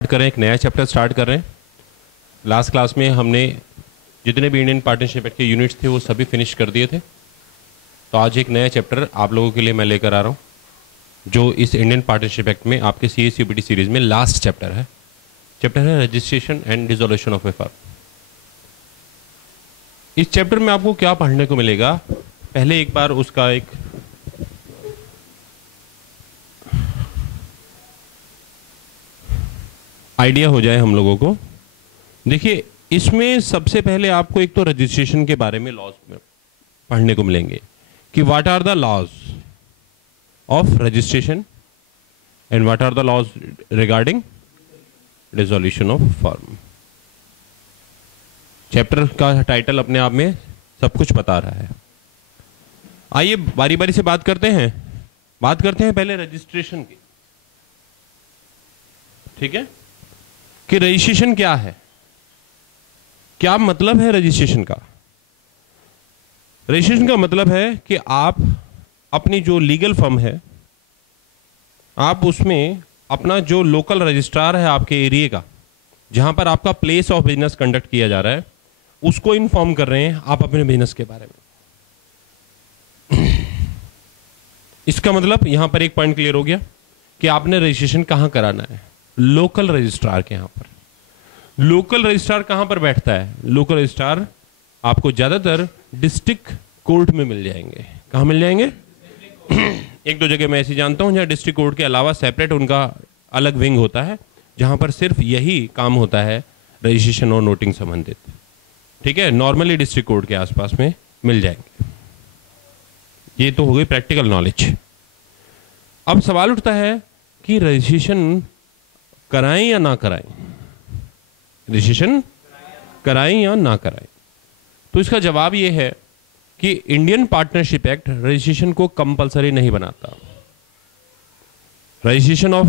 करें, एक नया चैप्टर स्टार्ट कर रहे हैं। लास्ट क्लास में हमने जितने भी इंडियन पार्टनरशिप एक्ट के यूनिट्स थे वो सभी फिनिश कर दिए थे। तो आज एक नया चैप्टर आप लोगों के लिए मैं लेकर आ रहा हूँ, जो इस इंडियन पार्टनरशिप एक्ट में आपके CA-CBT सीरीज में लास्ट चैप्टर है। चैप्टर है registration and dissolution of a firm. इस चैप्टर में आपको क्या पढ़ने को मिलेगा, पहले एक बार उसका एक आइडिया हो जाए हम लोगों को। देखिए, इसमें सबसे पहले आपको एक तो रजिस्ट्रेशन के बारे में लॉज में पढ़ने को मिलेंगे कि what are the laws of registration and what are the laws regarding dissolution of firm. Chapter का टाइटल अपने आप में सब कुछ बता रहा है। आइए बारी बारी से बात करते हैं पहले रजिस्ट्रेशन की। ठीक है कि रजिस्ट्रेशन क्या है, क्या मतलब है रजिस्ट्रेशन का। रजिस्ट्रेशन का मतलब है कि आप अपनी जो लीगल फर्म है, आप उसमें अपना जो लोकल रजिस्ट्रार है आपके एरिया का, जहां पर आपका प्लेस ऑफ बिजनेस कंडक्ट किया जा रहा है, उसको इन्फॉर्म कर रहे हैं आप अपने बिजनेस के बारे में। इसका मतलब यहां पर एक पॉइंट क्लियर हो गया कि आपने रजिस्ट्रेशन कहां कराना है, लोकल रजिस्ट्रार के यहां पर। लोकल रजिस्ट्रार कहां पर बैठता है? लोकल रजिस्ट्रार आपको ज्यादातर डिस्ट्रिक्ट कोर्ट में मिल जाएंगे। कहां मिल जाएंगे? एक दो जगह मैं ऐसी जानता हूं जहां डिस्ट्रिक्ट कोर्ट के अलावा सेपरेट उनका अलग विंग होता है, जहां पर सिर्फ यही काम होता है रजिस्ट्रेशन और नोटिंग संबंधित। ठीक है, नॉर्मली डिस्ट्रिक्ट कोर्ट के आसपास में मिल जाएंगे। ये तो हो गई प्रैक्टिकल नॉलेज। अब सवाल उठता है कि रजिस्ट्रेशन कराएं या ना कराएं, रजिस्ट्रेशन कराएं या ना कराएं। तो इसका जवाब यह है कि इंडियन पार्टनरशिप एक्ट रजिस्ट्रेशन को कंपलसरी नहीं बनाता। Registration of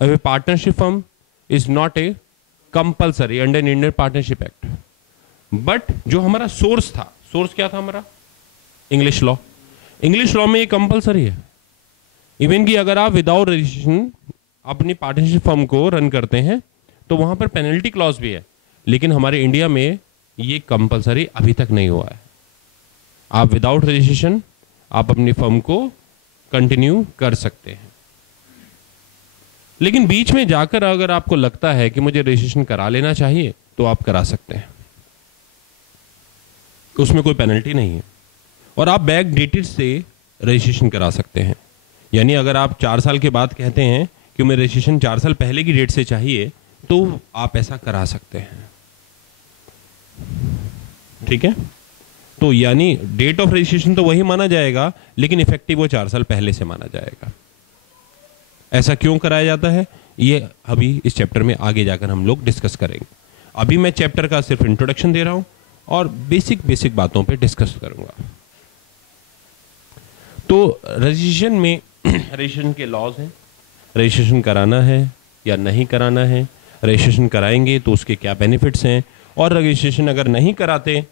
A partnership firm is not a compulsory under Indian partnership act. But जो हमारा सोर्स था, सोर्स क्या था हमारा? English law. इंग्लिश लॉ में ये कंपलसरी है। इवन कि अगर आप विदाउट रजिस्ट्रेशन अपनी पार्टनरशिप फर्म को रन करते हैं तो वहां पर पेनल्टी क्लॉज भी है, लेकिन हमारे इंडिया में ये कंपलसरी अभी तक नहीं हुआ है। आप विदाउट रजिस्ट्रेशन आप अपनी फर्म को कंटिन्यू कर सकते हैं, लेकिन बीच में जाकर अगर आपको लगता है कि मुझे रजिस्ट्रेशन करा लेना चाहिए तो आप करा सकते हैं, उसमें कोई पेनल्टी नहीं है। और आप बैक डेटेड से रजिस्ट्रेशन करा सकते हैं। यानी अगर आप 4 साल के बाद कहते हैं कि मैं रजिस्ट्रेशन 4 साल पहले की डेट से चाहिए, तो आप ऐसा करा सकते हैं। ठीक है, तो यानी डेट ऑफ रजिस्ट्रेशन तो वही माना जाएगा, लेकिन इफेक्टिव वो 4 साल पहले से माना जाएगा। ऐसा क्यों कराया जाता है, ये अभी इस चैप्टर में आगे जाकर हम लोग डिस्कस करेंगे। अभी मैं चैप्टर का सिर्फ इंट्रोडक्शन दे रहा हूं और बेसिक बातों पे डिस्कस करूंगा। तो रजिस्ट्रेशन में रजिस्ट्रेशन के लॉज हैं, रजिस्ट्रेशन कराना है या नहीं कराना है, रजिस्ट्रेशन कराएंगे तो उसके क्या बेनिफिट्स हैं, और रजिस्ट्रेशन अगर नहीं कराते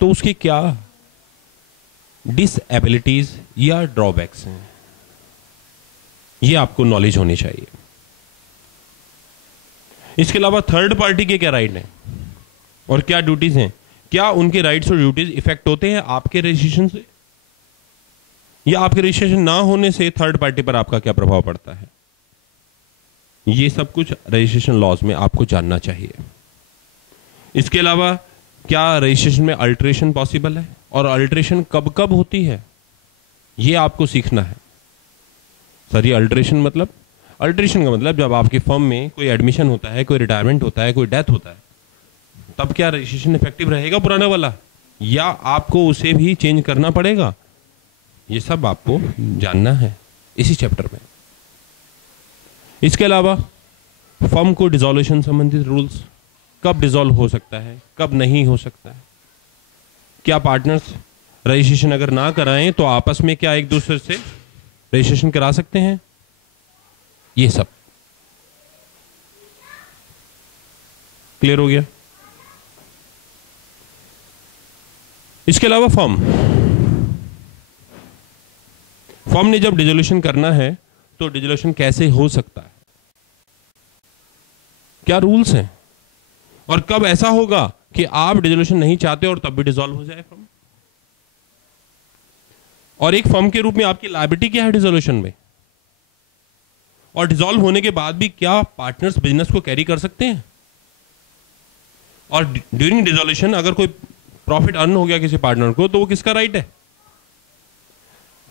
तो उसकी क्या डिसएबिलिटीज या ड्रॉबैक्स हैं, ये आपको नॉलेज होनी चाहिए। इसके अलावा थर्ड पार्टी के क्या राइट हैं और क्या ड्यूटीज हैं, क्या उनके राइट्स और ड्यूटीज इफेक्ट होते हैं आपके रजिस्ट्रेशन से, या आपके रजिस्ट्रेशन ना होने से थर्ड पार्टी पर आपका क्या प्रभाव पड़ता है। ये सब कुछ रजिस्ट्रेशन लॉज में आपको जानना चाहिए। इसके अलावा क्या रजिस्ट्रेशन में अल्टरेशन पॉसिबल है, और अल्टरेशन कब कब होती है, ये आपको सीखना है। सर ये अल्टरेशन मतलब? अल्टरेशन का मतलब जब आपकी फर्म में कोई एडमिशन होता है, कोई रिटायरमेंट होता है, कोई डेथ होता है, तब क्या रजिस्ट्रेशन इफेक्टिव रहेगा पुराना वाला, या आपको उसे भी चेंज करना पड़ेगा। ये सब आपको जानना है इसी चैप्टर में। इसके अलावा फर्म को डिसॉल्यूशन संबंधित रूल्स, कब डिसॉल्व हो सकता है, कब नहीं हो सकता है, क्या पार्टनर्स रजिस्ट्रेशन अगर ना कराएं तो आपस में क्या एक दूसरे से रजिस्ट्रेशन करा सकते हैं, ये सब क्लियर हो गया। इसके अलावा फर्म ने जब डिसोल्यूशन करना है तो डिसोल्यूशन कैसे हो सकता है, क्या रूल्स हैं, और कब ऐसा होगा कि आप डिसोल्यूशन नहीं चाहते और तब भी डिसॉल्व हो जाए फर्म, और एक फर्म के रूप में आपकी लायबिलिटी क्या है डिसोल्यूशन में, और डिसॉल्व होने के बाद भी क्या पार्टनर्स बिजनेस को कैरी कर सकते हैं, और ड्यूरिंग डिसोल्यूशन अगर कोई प्रॉफिट अर्न हो गया किसी पार्टनर को तो वो किसका राइट है,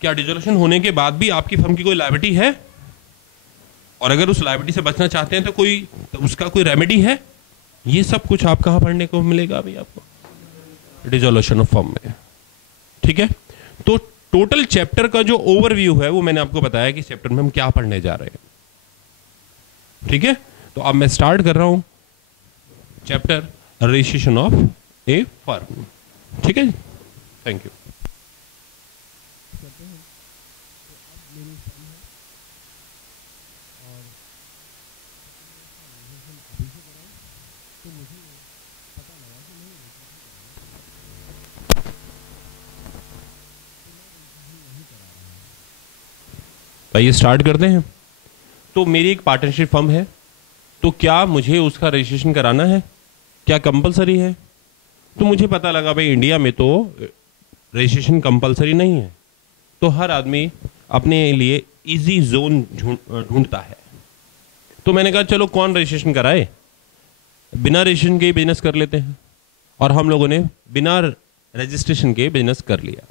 क्या डिसोल्यूशन होने के बाद भी आपकी फर्म की कोई लायबिलिटी है, और अगर उस लायबिलिटी से बचना चाहते हैं तो उसका कोई रेमेडी है, ये सब कुछ आप कहां पढ़ने को मिलेगा अभी आपको डिसोल्यूशन ऑफ फर्म में। ठीक है, तो टोटल चैप्टर का जो ओवरव्यू है वो मैंने आपको बताया कि चैप्टर में हम क्या पढ़ने जा रहे हैं। ठीक है, तो अब मैं स्टार्ट कर रहा हूं chapter registration of a firm. ठीक है, थैंक यू। आइए स्टार्ट करते हैं। तो मेरी एक पार्टनरशिप फर्म है, तो क्या मुझे उसका रजिस्ट्रेशन कराना है, क्या कंपलसरी है? तो मुझे पता लगा भाई इंडिया में तो रजिस्ट्रेशन कंपलसरी नहीं है, तो हर आदमी अपने लिए इजी जोन ढूंढता है। तो मैंने कहा चलो कौन रजिस्ट्रेशन कराए, बिना रजिस्ट्रेशन के ही बिजनेस कर लेते हैं, और हम लोगों ने बिना रजिस्ट्रेशन के बिजनेस कर लिया।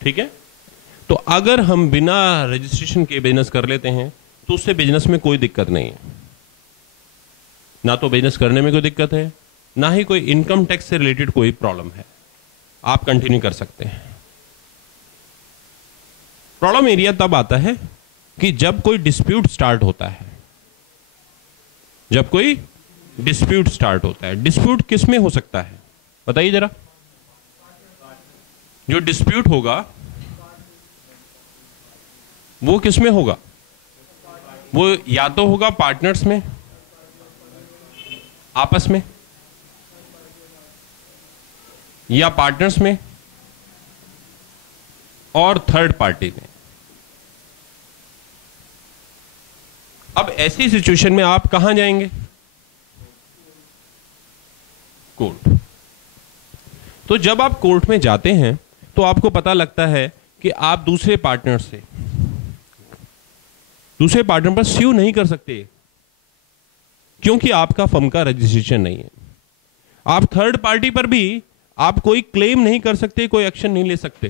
ठीक है, तो अगर हम बिना रजिस्ट्रेशन के बिजनेस कर लेते हैं तो उससे बिजनेस में कोई दिक्कत नहीं है, ना तो बिजनेस करने में कोई दिक्कत है, ना ही कोई इनकम टैक्स से रिलेटेड कोई प्रॉब्लम है, आप कंटिन्यू कर सकते हैं। प्रॉब्लम एरिया तब आता है कि जब कोई डिस्प्यूट स्टार्ट होता है, जब कोई डिस्प्यूट स्टार्ट होता है। डिस्प्यूट किस में हो सकता है बताइए जरा। जो डिस्प्यूट होगा वो किस में होगा, वो या तो होगा पार्टनर्स में आपस में, या पार्टनर्स में और थर्ड पार्टी में। अब ऐसी सिचुएशन में आप कहां जाएंगे, कोर्ट। तो जब आप कोर्ट में जाते हैं तो आपको पता लगता है कि आप दूसरे पार्टनर पर स्यू नहीं कर सकते, क्योंकि आपका फर्म का रजिस्ट्रेशन नहीं है। आप थर्ड पार्टी पर भी आप कोई क्लेम नहीं कर सकते, कोई एक्शन नहीं ले सकते।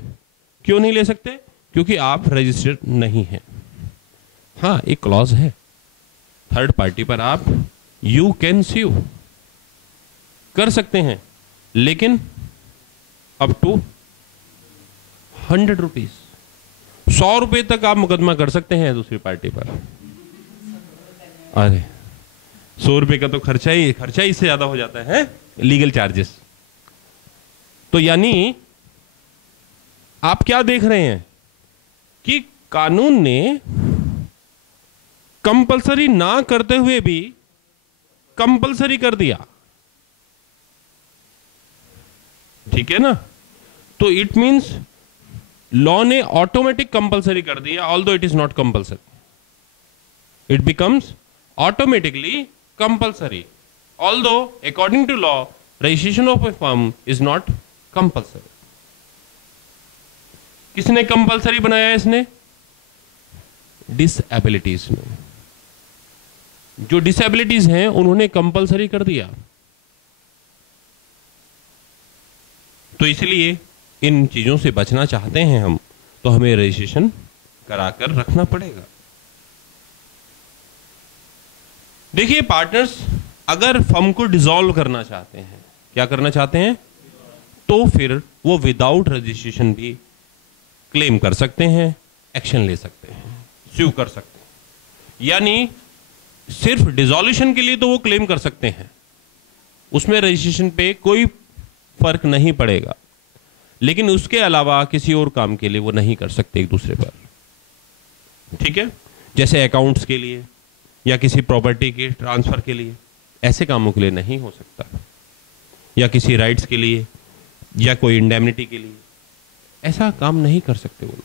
क्यों नहीं ले सकते? क्योंकि आप रजिस्टर्ड नहीं हैं। हाँ, एक क्लॉज है, थर्ड पार्टी पर आप यू कैन स्यू कर सकते हैं, लेकिन अप टू 100 रुपीज, 100 रुपए तक आप मुकदमा कर सकते हैं दूसरी पार्टी पर। अरे 100 रुपए का तो खर्चा ही इससे ज्यादा हो जाता है लीगल चार्जेस। तो यानी आप क्या देख रहे हैं कि कानून ने कंपलसरी ना करते हुए भी कंपलसरी कर दिया। ठीक है ना? तो इट मींस लॉ ने ऑटोमेटिक कंपलसरी कर दिया, although it is not compulsory, it becomes automatically compulsory, although according to law registration of a firm is not compulsory. किसने कंपलसरी बनाया? इसने डिसएबिलिटीज ने, जो डिसएबिलिटीज हैं उन्होंने कंपलसरी कर दिया। तो इसलिए इन चीजों से बचना चाहते हैं हम, तो हमें रजिस्ट्रेशन कराकर रखना पड़ेगा। देखिए पार्टनर्स अगर फर्म को डिसॉल्व करना चाहते हैं, क्या करना चाहते हैं, तो फिर वो विदाउट रजिस्ट्रेशन भी क्लेम कर सकते हैं, एक्शन ले सकते हैं, स्यू कर सकते हैं। यानी सिर्फ डिसॉल्यूशन के लिए तो वो क्लेम कर सकते हैं, उसमें रजिस्ट्रेशन पे कोई फर्क नहीं पड़ेगा, लेकिन उसके अलावा किसी और काम के लिए वो नहीं कर सकते एक दूसरे पर। ठीक है, जैसे अकाउंट्स के लिए या किसी प्रॉपर्टी के ट्रांसफर के लिए, ऐसे कामों के लिए नहीं हो सकता, या किसी राइट्स के लिए या कोई इंडेमनिटी के लिए ऐसा काम नहीं कर सकते वो लोग।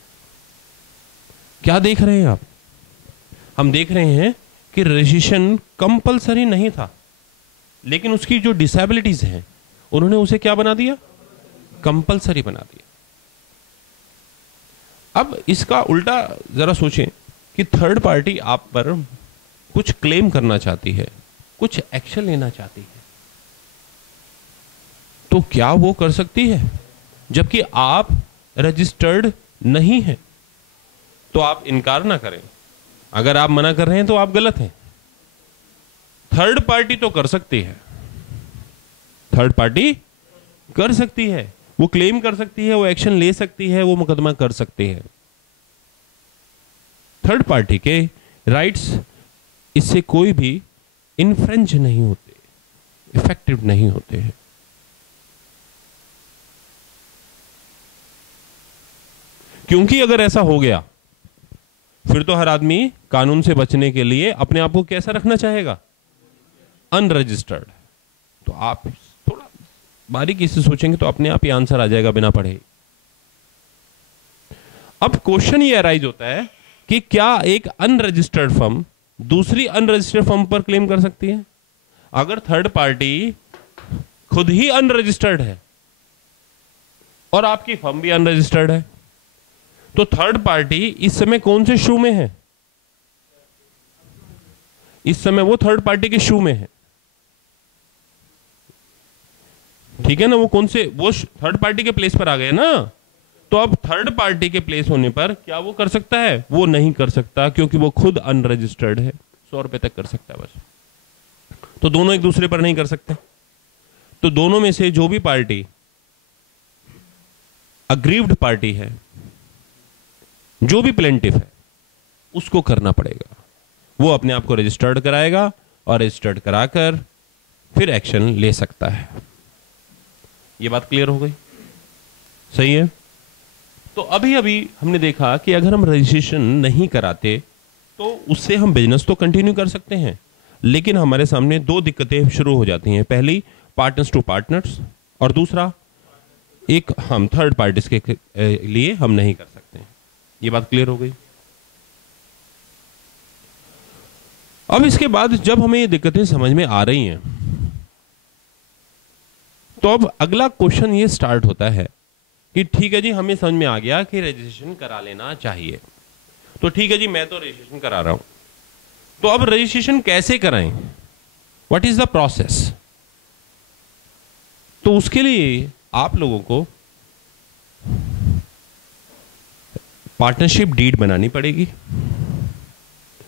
क्या देख रहे हैं आप? हम देख रहे हैं कि रजिस्ट्रेशन कंपलसरी नहीं था, लेकिन उसकी जो डिसेबिलिटीज हैं उन्होंने उसे क्या बना दिया, कंपलसरी बना दिया। अब इसका उल्टा जरा सोचें कि थर्ड पार्टी आप पर कुछ क्लेम करना चाहती है, कुछ एक्शन लेना चाहती है, तो क्या वो कर सकती है? जबकि आप रजिस्टर्ड नहीं है। तो आप इनकार ना करें, अगर आप मना कर रहे हैं तो आप गलत हैं। थर्ड पार्टी तो कर सकती है, थर्ड पार्टी कर सकती है, वो क्लेम कर सकती है, वो एक्शन ले सकती है, वो मुकदमा कर सकती है। थर्ड पार्टी के राइट्स इससे कोई भी इन्फ्रेंज नहीं होते, इफेक्टिव नहीं होते हैं। क्योंकि अगर ऐसा हो गया फिर तो हर आदमी कानून से बचने के लिए अपने आप को कैसा रखना चाहेगा, अनरजिस्टर्ड। तो आप थोड़ा बारीकी से सोचेंगे तो अपने आप ही आंसर आ जाएगा बिना पढ़े। अब क्वेश्चन ये अराइज होता है कि क्या एक अनरजिस्टर्ड फर्म दूसरी अनरजिस्टर्ड फर्म पर क्लेम कर सकती है? अगर थर्ड पार्टी खुद ही अनरजिस्टर्ड है और आपकी फर्म भी अनरजिस्टर्ड है, तो थर्ड पार्टी इस समय कौन से शू में है? इस समय वो थर्ड पार्टी के शू में है, ठीक है ना? वो कौन से, वो थर्ड पार्टी के प्लेस पर आ गए ना। तो अब थर्ड पार्टी के प्लेस होने पर क्या वो कर सकता है? वो नहीं कर सकता, क्योंकि वो खुद अनरजिस्टर्ड है। 100 रुपए तक कर सकता है बस। तो दोनों एक दूसरे पर नहीं कर सकते। तो दोनों में से जो भी पार्टी अग्रीव्ड पार्टी है, जो भी प्लेंटिफ है, उसको करना पड़ेगा। वो अपने आप को रजिस्टर्ड कराएगा और रजिस्टर्ड कराकर फिर एक्शन ले सकता है। ये बात क्लियर हो गई? सही है। तो अभी अभी हमने देखा कि अगर हम रजिस्ट्रेशन नहीं कराते तो उससे हम बिजनेस तो कंटिन्यू कर सकते हैं, लेकिन हमारे सामने दो दिक्कतें शुरू हो जाती हैं। पहली, पार्टनर्स टू पार्टनर्स, और दूसरा एक हम थर्ड पार्टीज के लिए हम नहीं कर सकते हैं। ये बात क्लियर हो गई? अब इसके बाद जब हमें ये दिक्कतें समझ में आ रही हैं, तो अब अगला क्वेश्चन ये स्टार्ट होता है कि ठीक है जी, हमें समझ में आ गया कि रजिस्ट्रेशन करा लेना चाहिए। तो ठीक है जी, मैं तो रजिस्ट्रेशन करा रहा हूं, तो अब रजिस्ट्रेशन कैसे कराएं? What is the process? तो उसके लिए आप लोगों को पार्टनरशिप डीड बनानी पड़ेगी।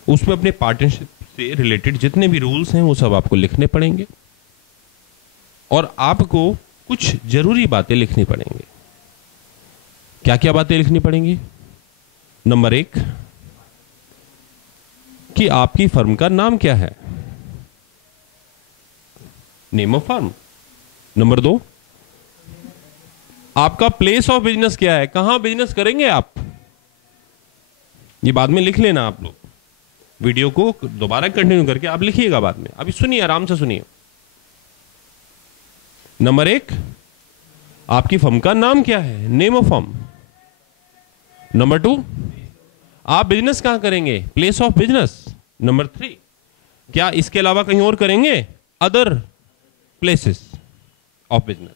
उसमें अपने पार्टनरशिप से रिलेटेड जितने भी रूल्स हैं वो सब आपको लिखने पड़ेंगे, और आपको कुछ जरूरी बातें लिखनी पड़ेंगी। क्या क्या बातें लिखनी पड़ेंगी? नंबर 1 कि आपकी फर्म का नाम क्या है, नेम ऑफ फर्म। नंबर 2, आपका प्लेस ऑफ बिजनेस क्या है, कहां बिजनेस करेंगे आप। ये बाद में लिख लेना आप लोग, वीडियो को दोबारा कंटिन्यू करके आप लिखिएगा बाद में। अभी सुनिए, आराम से सुनिए। नंबर 1, आपकी फर्म का नाम क्या है, नेम ऑफ फर्म। नंबर 2, आप बिजनेस कहां करेंगे, प्लेस ऑफ बिजनेस। नंबर 3, क्या इसके अलावा कहीं और करेंगे, other places of business.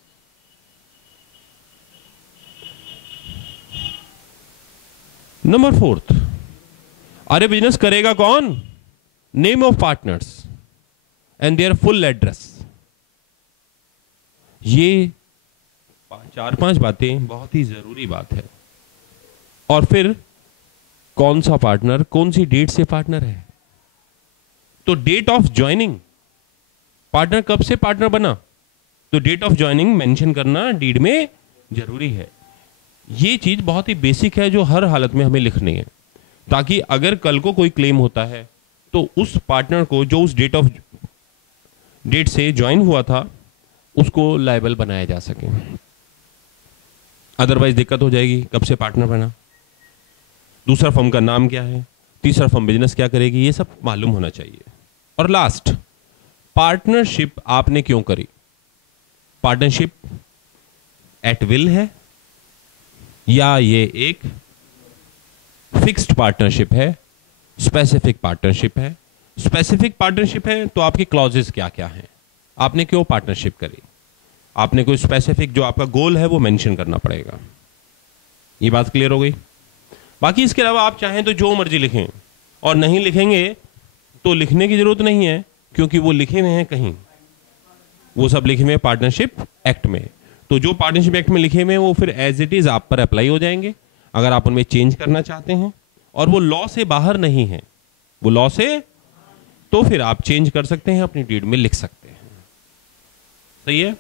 Number 4, अरे बिजनेस करेगा कौन, name of partners and there full address. ये 4-5 बातें बहुत ही जरूरी बात है। और फिर कौन सा पार्टनर कौन सी डेट से पार्टनर है, तो डेट ऑफ ज्वाइनिंग, पार्टनर कब से पार्टनर बना, तो डेट ऑफ ज्वाइनिंग मेंशन करना डीड में जरूरी है। ये चीज बहुत ही बेसिक है जो हर हालत में हमें लिखनी है, ताकि अगर कल को कोई क्लेम होता है तो उस पार्टनर को जो उस डेट से ज्वाइन हुआ था उसको लायबल बनाया जा सके। अदरवाइज दिक्कत हो जाएगी, कब से पार्टनर बना, दूसरा फर्म का नाम क्या है, तीसरा फर्म बिजनेस क्या करेगी, ये सब मालूम होना चाहिए। और लास्ट, पार्टनरशिप आपने क्यों करी, पार्टनरशिप एट विल है या ये एक फिक्स्ड पार्टनरशिप है, स्पेसिफिक पार्टनरशिप है, स्पेसिफिक पार्टनरशिप है तो आपके क्लॉजेस क्या क्या हैं, आपने क्यों पार्टनरशिप करी, आपने कोई स्पेसिफिक जो आपका गोल है वो मेंशन करना पड़ेगा। ये बात क्लियर हो गई। बाकी इसके अलावा आप चाहें तो जो मर्जी लिखें, और नहीं लिखेंगे तो लिखने की जरूरत नहीं है, क्योंकि वो लिखे हुए हैं कहीं, वो सब लिखे हुए हैं पार्टनरशिप एक्ट में। तो जो पार्टनरशिप एक्ट में लिखे हुए हैं वो फिर एज इट इज आप पर अप्लाई हो जाएंगे। अगर आप उनमें चेंज करना चाहते हैं और वो लॉ से बाहर नहीं है, वो लॉ से, तो फिर आप चेंज कर सकते हैं, अपनी डीड में लिख सकते हैं। सही है,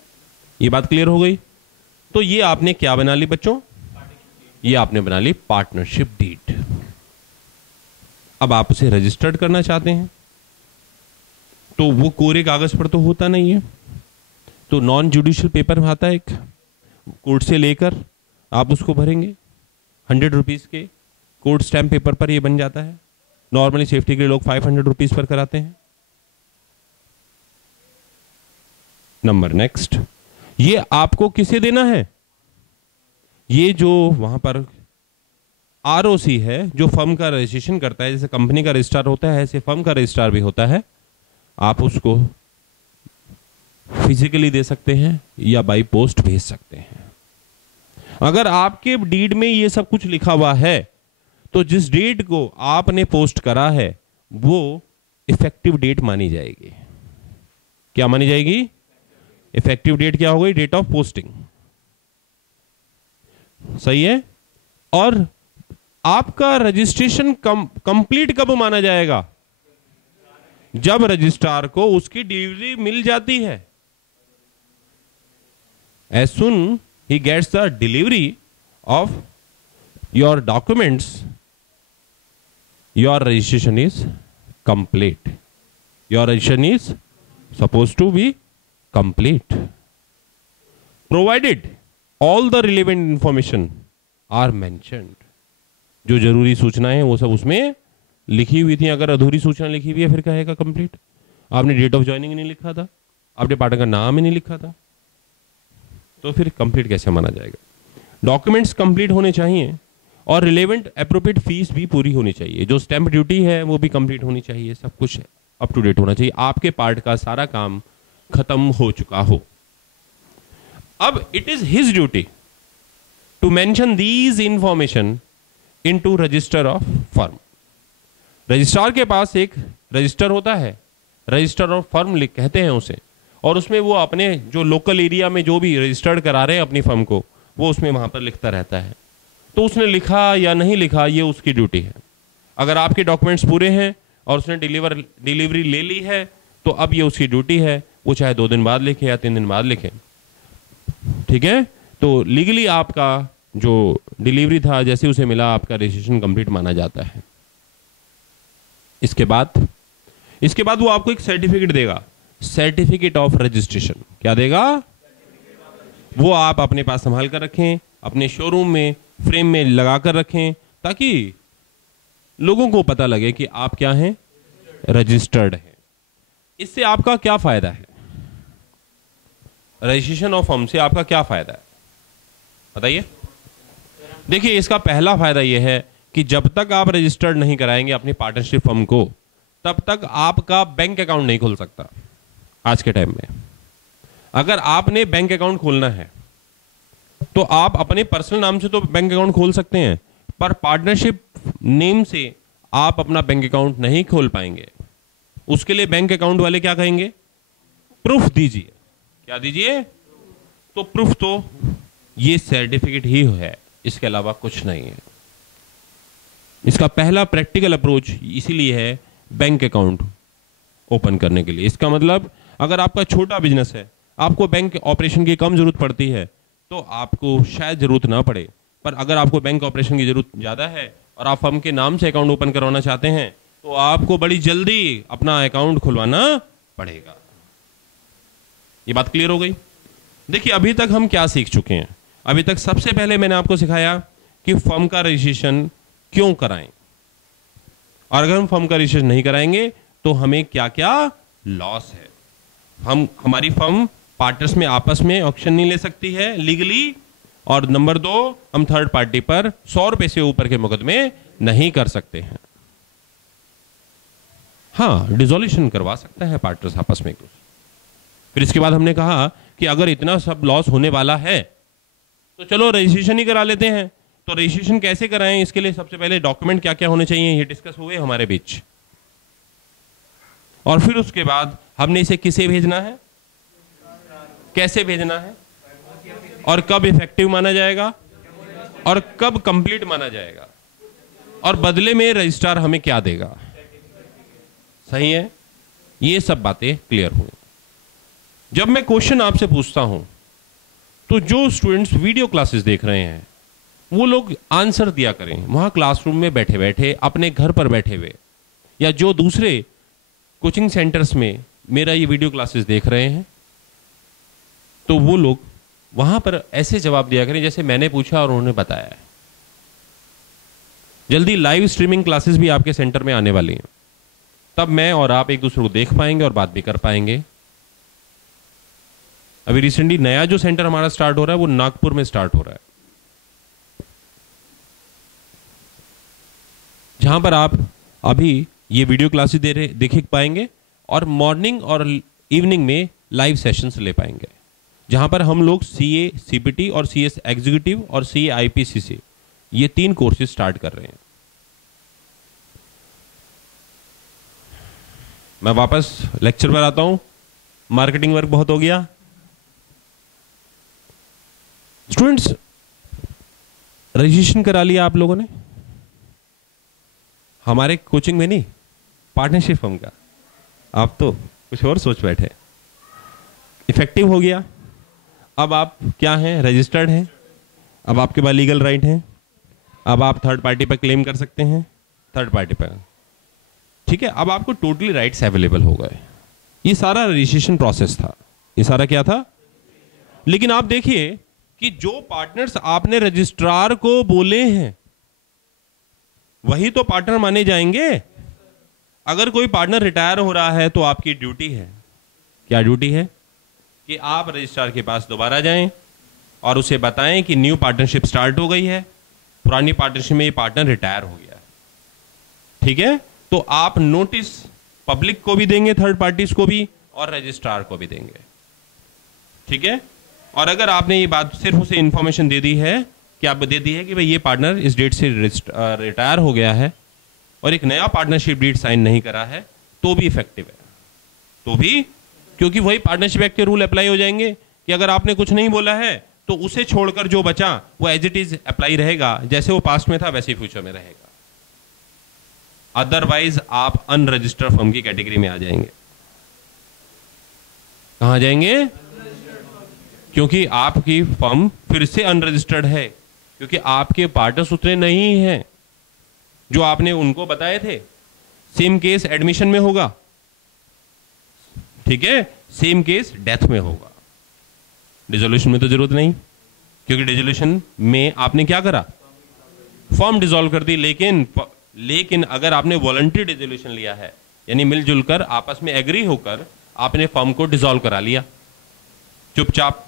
ये बात क्लियर हो गई। तो ये आपने क्या बना ली बच्चों, ये आपने बना ली पार्टनरशिप डीड। अब आप उसे रजिस्टर्ड करना चाहते हैं तो वो कोरे कागज पर तो होता नहीं है, तो नॉन जुडिशियल पेपर में आता है एक, कोर्ट से लेकर आप उसको भरेंगे 100 रुपीज के कोर्ट स्टैम्प पेपर पर ये बन जाता है। नॉर्मली सेफ्टी के लिए लोग 500 रुपीज पर कराते हैं। नंबर नेक्स्ट, ये आपको किसे देना है, ये जो वहां पर आरओसी है, जो फर्म का रजिस्ट्रेशन करता है, जैसे कंपनी का रजिस्ट्रार होता है ऐसे फर्म का रजिस्ट्रार भी होता है, आप उसको फिजिकली दे सकते हैं या बाई पोस्ट भेज सकते हैं। अगर आपके डीड में ये सब कुछ लिखा हुआ है तो जिस डेट को आपने पोस्ट करा है वो इफेक्टिव डेट मानी जाएगी। क्या मानी जाएगी, इफेक्टिव डेट क्या हो गई, डेट ऑफ पोस्टिंग। सही है। और आपका रजिस्ट्रेशन कंप्लीट कब माना जाएगा, जब रजिस्ट्रार को उसकी डिलीवरी मिल जाती है। As soon he gets the delivery of your documents, your registration is complete. Your registration is supposed to be complete. Provided all the relevant information are mentioned. जो जरूरी सूचनाएं हैं वो सब उसमें लिखी हुई थी। अगर अधूरी सूचना लिखी हुई है फिर कहेगा कंप्लीट। आपने डेट ऑफ ज्वाइनिंग नहीं लिखा था, आपने पार्टनर का नाम ही नहीं लिखा था, तो फिर कंप्लीट कैसे माना जाएगा। डॉक्यूमेंट्स कंप्लीट होने चाहिए और रिलेवेंट एप्रोप्रिएट फीस भी पूरी होनी चाहिए। जो स्टैंप ड्यूटी है वो भी कंप्लीट होनी चाहिए। सब कुछ अप टू डेट होना चाहिए, आपके पार्ट का सारा काम खत्म हो चुका हो। अब it is his duty to mention these information into register of firm. Registrar के पास एक रजिस्टर होता है, रजिस्टर ऑफ फर्म लिख कहते हैं उसे, और उसमें वो अपने जो लोकल एरिया में जो भी रजिस्टर्ड करा रहे हैं अपनी फर्म को, वो उसमें वहां पर लिखता रहता है। तो उसने लिखा या नहीं लिखा ये उसकी ड्यूटी है। अगर आपके डॉक्यूमेंट्स पूरे हैं और उसने डिलीवरी ले ली है तो अब ये उसकी ड्यूटी है, वो चाहे 2 दिन बाद लिखे या 3 दिन बाद लिखे। ठीक है, तो लीगली आपका जो डिलीवरी था जैसे उसे मिला, आपका रजिस्ट्रेशन कंप्लीट माना जाता है। इसके बाद वो आपको एक सर्टिफिकेट देगा, सर्टिफिकेट ऑफ रजिस्ट्रेशन। क्या देगा, वो आप अपने पास संभाल कर रखें, अपने शोरूम में फ्रेम में लगा कर रखें, ताकि लोगों को पता लगे कि आप क्या हैं, रजिस्टर्ड हैं। इससे आपका क्या फायदा है, रजिस्ट्रेशन ऑफ फर्म से आपका क्या फायदा है बताइए। देखिए, इसका पहला फायदा यह है कि जब तक आप रजिस्टर्ड नहीं कराएंगे अपनी पार्टनरशिप फर्म को, तब तक आपका बैंक अकाउंट नहीं खुल सकता। आज के टाइम में अगर आपने बैंक अकाउंट खोलना है तो आप अपने पर्सनल नाम से तो बैंक अकाउंट खोल सकते हैं, पर पार्टनरशिप नेम से आप अपना बैंक अकाउंट नहीं खोल पाएंगे। उसके लिए बैंक अकाउंट वाले क्या कहेंगे, प्रूफ दीजिए। क्या दीजिए, तो प्रूफ तो ये सर्टिफिकेट ही है, इसके अलावा कुछ नहीं है। इसका पहला प्रैक्टिकल अप्रोच इसीलिए है बैंक अकाउंट ओपन करने के लिए। इसका मतलब अगर आपका छोटा बिजनेस है, आपको बैंक ऑपरेशन की कम जरूरत पड़ती है, तो आपको शायद जरूरत ना पड़े, पर अगर आपको बैंक ऑपरेशन की जरूरत ज़्यादा है और आप फर्म के नाम से अकाउंट ओपन करवाना चाहते हैं, तो आपको बड़ी जल्दी अपना अकाउंट खुलवाना पड़ेगा। ये बात क्लियर हो गई। देखिए, अभी तक हम क्या सीख चुके हैं। अभी तक सबसे पहले मैंने आपको सिखाया कि फर्म का रजिस्ट्रेशन क्यों कराएं, और अगर हम फर्म का रजिस्ट्रेशन नहीं कराएंगे तो हमें क्या क्या लॉस है। हमारी फर्म पार्टनर्स में आपस में ऑक्शन नहीं ले सकती है लीगली, और नंबर 2, हम थर्ड पार्टी पर 100 रुपए से ऊपर के मुकदमे नहीं कर सकते हैं। हाँ, डिसोल्यूशन करवा सकता है पार्टनर्स आपस में। फिर इसके बाद हमने कहा कि अगर इतना सब लॉस होने वाला है तो चलो रजिस्ट्रेशन ही करा लेते हैं। तो रजिस्ट्रेशन कैसे कराएं, इसके लिए सबसे पहले डॉक्यूमेंट क्या क्या होने चाहिए, ये डिस्कस हुए हमारे बीच। और फिर उसके बाद हमने इसे किसे भेजना है, कैसे भेजना है, और कब इफेक्टिव माना जाएगा और कब कंप्लीट माना जाएगा, और बदले में रजिस्ट्रार हमें क्या देगा। सही है, ये सब बातें क्लियर हुई। जब मैं क्वेश्चन आपसे पूछता हूं तो जो स्टूडेंट्स वीडियो क्लासेस देख रहे हैं वो लोग आंसर दिया करें वहां क्लासरूम में बैठे बैठे, अपने घर पर बैठे हुए, या जो दूसरे कोचिंग सेंटर्स में मेरा ये वीडियो क्लासेस देख रहे हैं तो वो लोग वहां पर ऐसे जवाब दिया करें जैसे मैंने पूछा और उन्होंने बताया है। जल्दी लाइव स्ट्रीमिंग क्लासेस भी आपके सेंटर में आने वाली हैं, तब मैं और आप एक दूसरे को देख पाएंगे और बात भी कर पाएंगे। अभी रिसेंटली नया जो सेंटर हमारा स्टार्ट हो रहा है वो नागपुर में स्टार्ट हो रहा है, जहां पर आप अभी ये वीडियो क्लासेस देख पाएंगे और मॉर्निंग और इवनिंग में लाइव सेशंस ले पाएंगे, जहां पर हम लोग सीए सीपीटी और सीएस एग्जीक्यूटिव और सीए आईपीसीसी ये 3 कोर्सेज स्टार्ट कर रहे हैं। मैं वापस लेक्चर पर आता हूं, मार्केटिंग वर्क बहुत हो गया। स्टूडेंट्स, रजिस्ट्रेशन करा लिया आप लोगों ने हमारे कोचिंग में, नहीं पार्टनरशिप फर्म का। आप तो कुछ और सोच बैठे। इफेक्टिव हो गया, अब आप क्या हैं, रजिस्टर्ड हैं, अब आपके पास लीगल राइट है, अब आप थर्ड पार्टी पर क्लेम कर सकते हैं, थर्ड पार्टी पर, ठीक है। अब आपको टोटली राइट्स अवेलेबल हो गए। ये सारा रजिस्ट्रेशन प्रोसेस था, ये सारा क्या था। लेकिन आप देखिए कि जो पार्टनर्स आपने रजिस्ट्रार को बोले हैं वही तो पार्टनर माने जाएंगे। अगर कोई पार्टनर रिटायर हो रहा है तो आपकी ड्यूटी है, क्या ड्यूटी है, कि आप रजिस्ट्रार के पास दोबारा जाएं और उसे बताएं कि न्यू पार्टनरशिप स्टार्ट हो गई है, पुरानी पार्टनरशिप में ये पार्टनर रिटायर हो गया है, ठीक है। तो आप नोटिस पब्लिक को भी देंगे, थर्ड पार्टीज को भी, और रजिस्ट्रार को भी देंगे, ठीक है। और अगर आपने ये बात सिर्फ उसे इंफॉर्मेशन दे दी है कि आप दे दी है कि भाई ये पार्टनर इस डेट से रिटायर हो गया है और एक नया पार्टनरशिप डीड साइन नहीं करा है, तो भी इफेक्टिव है, तो भी, क्योंकि वही पार्टनरशिप एक्ट के रूल अप्लाई हो जाएंगे कि अगर आपने कुछ नहीं बोला है तो उसे छोड़कर जो बचा वो एज इट इज अप्लाई रहेगा, जैसे वो पास्ट में था वैसे ही फ्यूचर में रहेगा। अदरवाइज आप अनरजिस्टर्ड फर्म की कैटेगरी में आ जाएंगे। कहां जाएंगे, क्योंकि आपकी फर्म फिर से अनरजिस्टर्ड है, क्योंकि आपके पार्टनर्स उतने नहीं हैं जो आपने उनको बताए थे। सेम केस एडमिशन में होगा, ठीक है, सेम केस डेथ में होगा। डिसोल्यूशन में तो जरूरत नहीं, क्योंकि डिसोल्यूशन में आपने क्या करा, फर्म डिसॉल्व कर दी। लेकिन अगर आपने वॉलंटरी डिसोल्यूशन लिया है, यानी मिलजुल कर आपस में एग्री होकर आपने फर्म को डिसॉल्व करा लिया चुपचाप,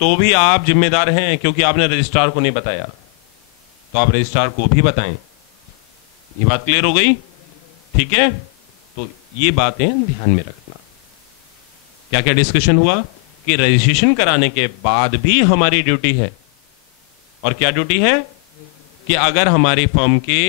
तो भी आप जिम्मेदार हैं, क्योंकि आपने रजिस्ट्रार को नहीं बताया, तो आप रजिस्ट्रार को भी बताएं। ये बात क्लियर हो गई, ठीक है। तो ये बातें ध्यान में रखना। क्या क्या डिस्कशन हुआ कि रजिस्ट्रेशन कराने के बाद भी हमारी ड्यूटी है, और क्या ड्यूटी है कि अगर हमारी फर्म के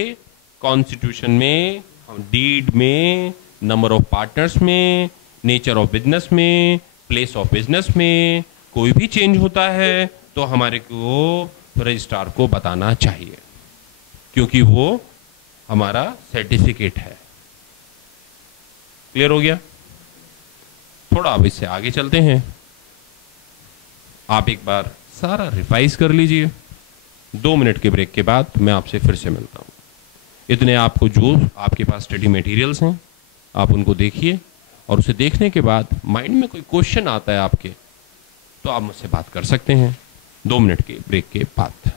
कॉन्स्टिट्यूशन में, डीड में, नंबर ऑफ पार्टनर्स में, नेचर ऑफ बिजनेस में, प्लेस ऑफ बिजनेस में कोई भी चेंज होता है तो हमारे को रजिस्ट्रार को बताना चाहिए, क्योंकि वो हमारा सर्टिफिकेट है। क्लियर हो गया। थोड़ा अब इससे आगे चलते हैं। आप एक बार सारा रिवाइज कर लीजिए। 2 मिनट के ब्रेक के बाद मैं आपसे फिर से मिलता हूं। इतने आपको जो आपके पास स्टडी मटेरियल्स हैं आप उनको देखिए, और उसे देखने के बाद माइंड में कोई क्वेश्चन आता है आपके तो आप मुझसे बात कर सकते हैं 2 मिनट के ब्रेक के बाद।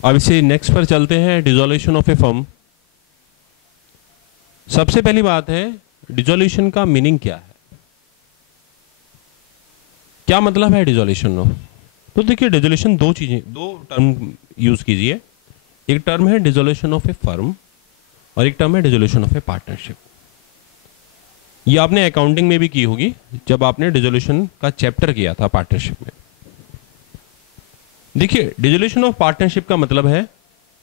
अब इसे नेक्स्ट पर चलते हैं, डिसोल्यूशन ऑफ ए फर्म। सबसे पहली बात है, डिसोल्यूशन का मीनिंग क्या है, क्या मतलब है डिसोल्यूशन ऑफ। तो देखिए, डिसोल्यूशन 2 चीजें, 2 टर्म यूज कीजिए। एक टर्म है डिसोल्यूशन ऑफ ए फर्म और एक टर्म है डिसोल्यूशन ऑफ ए पार्टनरशिप। ये आपने अकाउंटिंग में भी की होगी जब आपने डिसोल्यूशन का चैप्टर किया था पार्टनरशिप में। देखिए, डिसोल्यूशन ऑफ पार्टनरशिप का मतलब है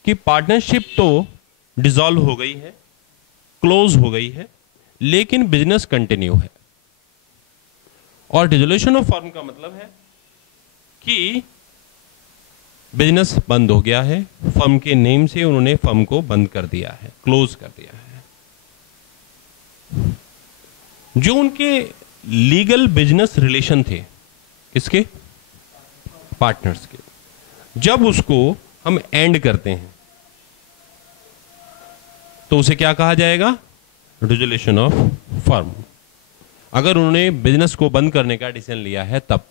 कि पार्टनरशिप तो डिसॉल्व हो गई है, क्लोज हो गई है, लेकिन बिजनेस कंटिन्यू है। और डिसोल्यूशन ऑफ फर्म का मतलब है कि बिजनेस बंद हो गया है, फर्म के नेम से उन्होंने फर्म को बंद कर दिया है, क्लोज कर दिया है। जो उनके लीगल बिजनेस रिलेशन थे, किसके? पार्टनर्स के, जब उसको हम एंड करते हैं तो उसे क्या कहा जाएगा? Dissolution of firm. अगर उन्होंने बिजनेस को बंद करने का डिसीजन लिया है तब,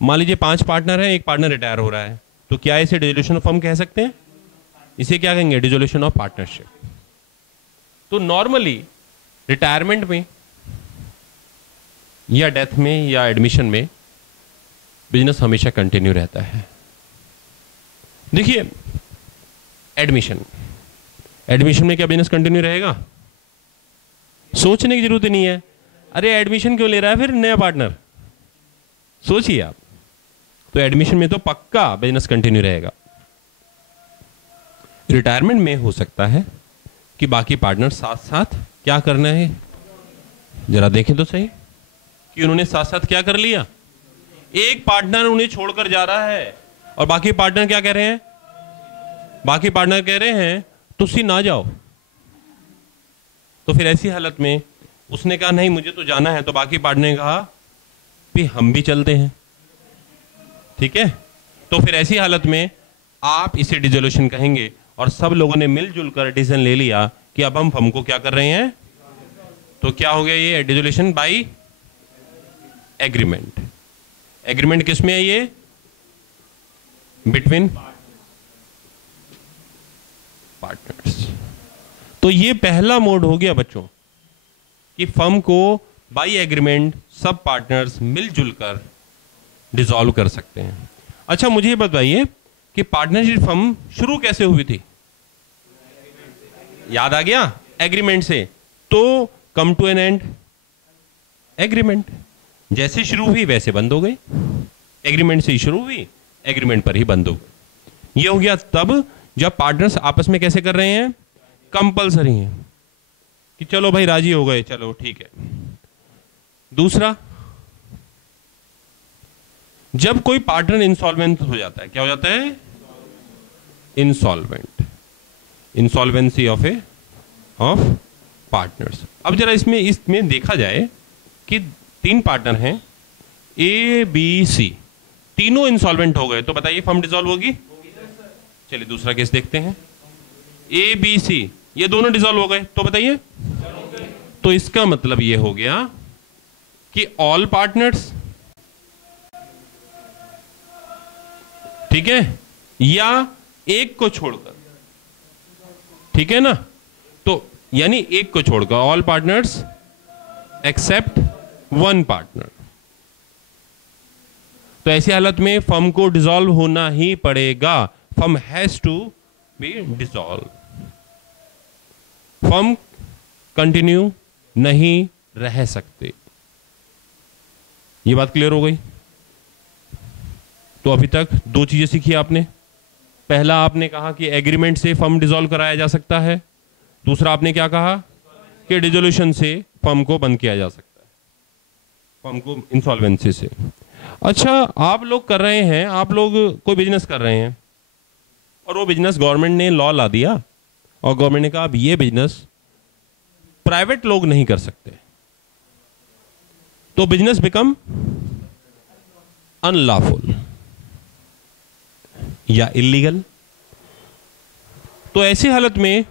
मान लीजिए 5 पार्टनर हैं, एक पार्टनर रिटायर हो रहा है, तो क्या इसे डिसोल्यूशन ऑफ फर्म कह सकते हैं? इसे क्या कहेंगे? Dissolution of partnership. तो नॉर्मली रिटायरमेंट में या डेथ में या एडमिशन में बिजनेस हमेशा कंटिन्यू रहता है। देखिए, एडमिशन में क्या बिजनेस कंटिन्यू रहेगा? सोचने की जरूरत ही नहीं है। अरे एडमिशन क्यों ले रहा है फिर नया पार्टनर? सोचिए आप। तो एडमिशन में तो पक्का बिजनेस कंटिन्यू रहेगा। रिटायरमेंट में हो सकता है कि बाकी पार्टनर साथ साथ क्या करना है, जरा देखें तो सही कि उन्होंने साथ साथ क्या कर लिया। एक पार्टनर उन्हें छोड़कर जा रहा है और बाकी पार्टनर क्या कह रहे हैं? बाकी पार्टनर कह रहे हैं तुसी ना जाओ। तो फिर ऐसी हालत में उसने कहा नहीं मुझे तो जाना है, तो बाकी पार्टनर ने कहा भी हम भी चलते हैं। ठीक है, तो फिर ऐसी हालत में आप इसे डिसोल्यूशन कहेंगे और सब लोगों ने मिलजुल कर डिसीजन ले लिया कि अब हम फर्म को क्या कर रहे हैं। तो क्या हो गया? ये डिसोल्यूशन बाय एग्रीमेंट। एग्रीमेंट किसमें है? ये बिटवीन पार्टनर्स। तो ये पहला मोड हो गया बच्चों कि फर्म को बाय एग्रीमेंट सब पार्टनर्स मिलजुल कर डिसॉल्व कर सकते हैं। अच्छा, मुझे ये बताइए कि पार्टनरशिप फर्म शुरू कैसे हुई थी? याद आ गया? एग्रीमेंट से। तो come to an end agreement. जैसे शुरू हुई वैसे बंद हो गई। एग्रीमेंट से ही शुरू हुई, एग्रीमेंट पर ही बंद हो गई। ये हो गया तब जब पार्टनर्स आपस में कैसे कर रहे हैं? कंपल्सरी हैं कि चलो भाई राजी हो गए, चलो ठीक है। दूसरा, जब कोई पार्टनर इंसॉल्वेंट हो जाता है, क्या हो जाता है? इंसॉल्वेंट। Insolvency of partners. अब जरा इसमें देखा जाए कि 3 पार्टनर हैं, ए बी सी, तीनों इंसॉल्वेंट हो गए, तो बताइए फर्म डिसॉल्व होगी? चलिए दूसरा केस देखते हैं। ए बी सी ये दोनों डिसॉल्व हो गए, तो बताइए। तो इसका मतलब ये हो गया कि ऑल पार्टनर्स, ठीक है, या एक को छोड़कर, ठीक है ना, तो यानी एक को छोड़कर ऑल पार्टनर्स एक्सेप्ट 1 पार्टनर। तो ऐसी हालत में फर्म को डिसॉल्व होना ही पड़ेगा। Firm has to be dissolve. Firm continue नहीं रह सकते। ये बात क्लियर हो गई? तो अभी तक 2 चीजें सीखी आपने। पहला आपने कहा कि एग्रीमेंट से फर्म डिसॉल्व कराया जा सकता है। दूसरा आपने क्या कहा कि डिसोल्यूशन से फर्म को बंद किया जा सकता है, फर्म को इंसॉल्वेंसी से। अच्छा, आप लोग कर रहे हैं, आप लोग कोई बिजनेस कर रहे हैं और वो बिजनेस गवर्नमेंट ने लॉ ला दिया और गवर्नमेंट ने कहा अब ये बिजनेस प्राइवेट लोग नहीं कर सकते, तो बिजनेस बिकम अनलॉफुल या इलीगल। तो ऐसी हालत में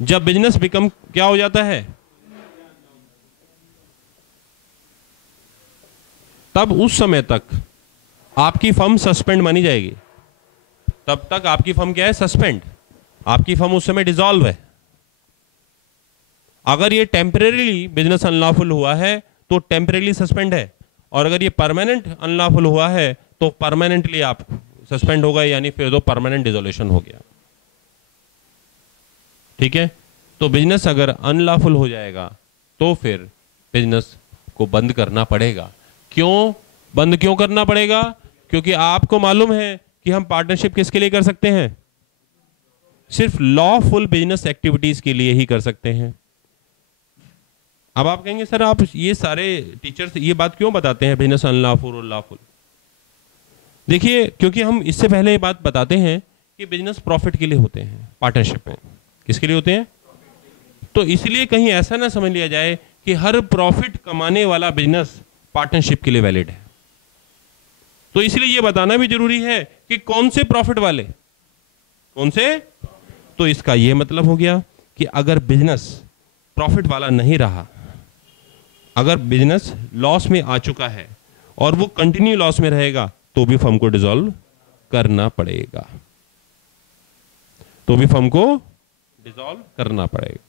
जब बिजनेस बिकम क्या हो जाता है, तब उस समय तक आपकी फर्म सस्पेंड मानी जाएगी। तब तक आपकी फर्म क्या है? सस्पेंड। आपकी फर्म उस समय डिसॉल्व है। अगर ये टेम्परेरी बिजनेस अनलॉफुल हुआ है तो टेम्परेरी सस्पेंड है, और अगर ये परमानेंट अनलॉफुल हुआ है तो परमानेंटली आप सस्पेंड हो गए, यानी फिर तो परमानेंट डिसोल्यूशन हो गया। ठीक है, तो बिजनेस अगर अनलॉफुल हो जाएगा तो फिर बिजनेस को बंद करना पड़ेगा। क्यों बंद क्यों करना पड़ेगा? क्योंकि आपको मालूम है कि हम पार्टनरशिप किसके लिए कर सकते हैं? सिर्फ लॉफुल बिजनेस एक्टिविटीज के लिए ही कर सकते हैं। अब आप कहेंगे सर आप ये सारे टीचर्स ये बात क्यों बताते हैं बिजनेस अनलॉफुल और लॉफुल? देखिए, क्योंकि हम इससे पहले ये बात बताते हैं कि बिजनेस प्रॉफिट के लिए होते हैं, पार्टनरशिप में किसके लिए होते हैं? तो इसलिए कहीं ऐसा ना समझ लिया जाए कि हर प्रॉफिट कमाने वाला बिजनेस पार्टनरशिप के लिए वैलिड है। तो इसलिए यह बताना भी जरूरी है कि कौन से प्रॉफिट वाले, कौन से। तो इसका यह मतलब हो गया कि अगर बिजनेस प्रॉफिट वाला नहीं रहा, अगर बिजनेस लॉस में आ चुका है और वो कंटिन्यू लॉस में रहेगा, तो भी फर्म को डिसॉल्व करना पड़ेगा, तो भी फर्म को डिसॉल्व करना पड़ेगा।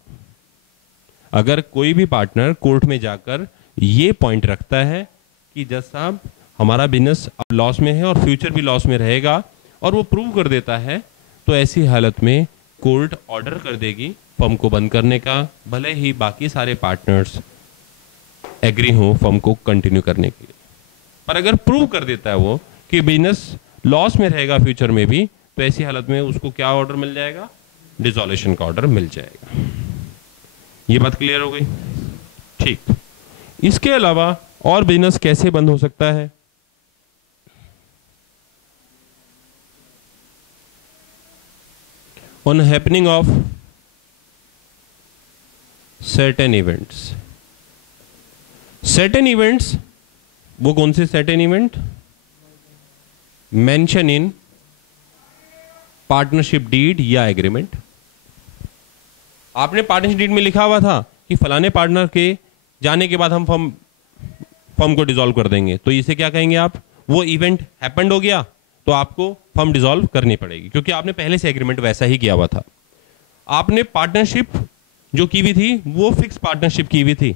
अगर कोई भी पार्टनर कोर्ट में जाकर ये पॉइंट रखता है कि जज साहब हमारा बिजनेस अब लॉस में है और फ्यूचर भी लॉस में रहेगा, और वो प्रूव कर देता है, तो ऐसी हालत में कोर्ट ऑर्डर कर देगी फर्म को बंद करने का, भले ही बाकी सारे पार्टनर्स एग्री हो फर्म को कंटिन्यू करने के लिए। पर अगर प्रूव कर देता है वो कि बिजनेस लॉस में रहेगा फ्यूचर में भी, तो ऐसी हालत में उसको क्या ऑर्डर मिल जाएगा? डिसॉल्यूशन का ऑर्डर मिल जाएगा। ये बात क्लियर हो गई? ठीक। इसके अलावा और बिजनेस कैसे बंद हो सकता है? On happening of certain events. Certain events, वो कौन से certain event? Mention in partnership deed या एग्रीमेंट। आपने पार्टनरशिप डीड में लिखा हुआ था कि फलाने पार्टनर के जाने के बाद हम फर्म को डिसॉल्व कर देंगे, तो इसे क्या कहेंगे आप? वो इवेंट हैपेंड हो गया, तो आपको फर्म डिसॉल्व करनी पड़ेगी, क्योंकि आपने पहले से एग्रीमेंट वैसा ही किया हुआ था। आपने पार्टनरशिप जो की हुई थी वो फिक्स पार्टनरशिप की हुई थी,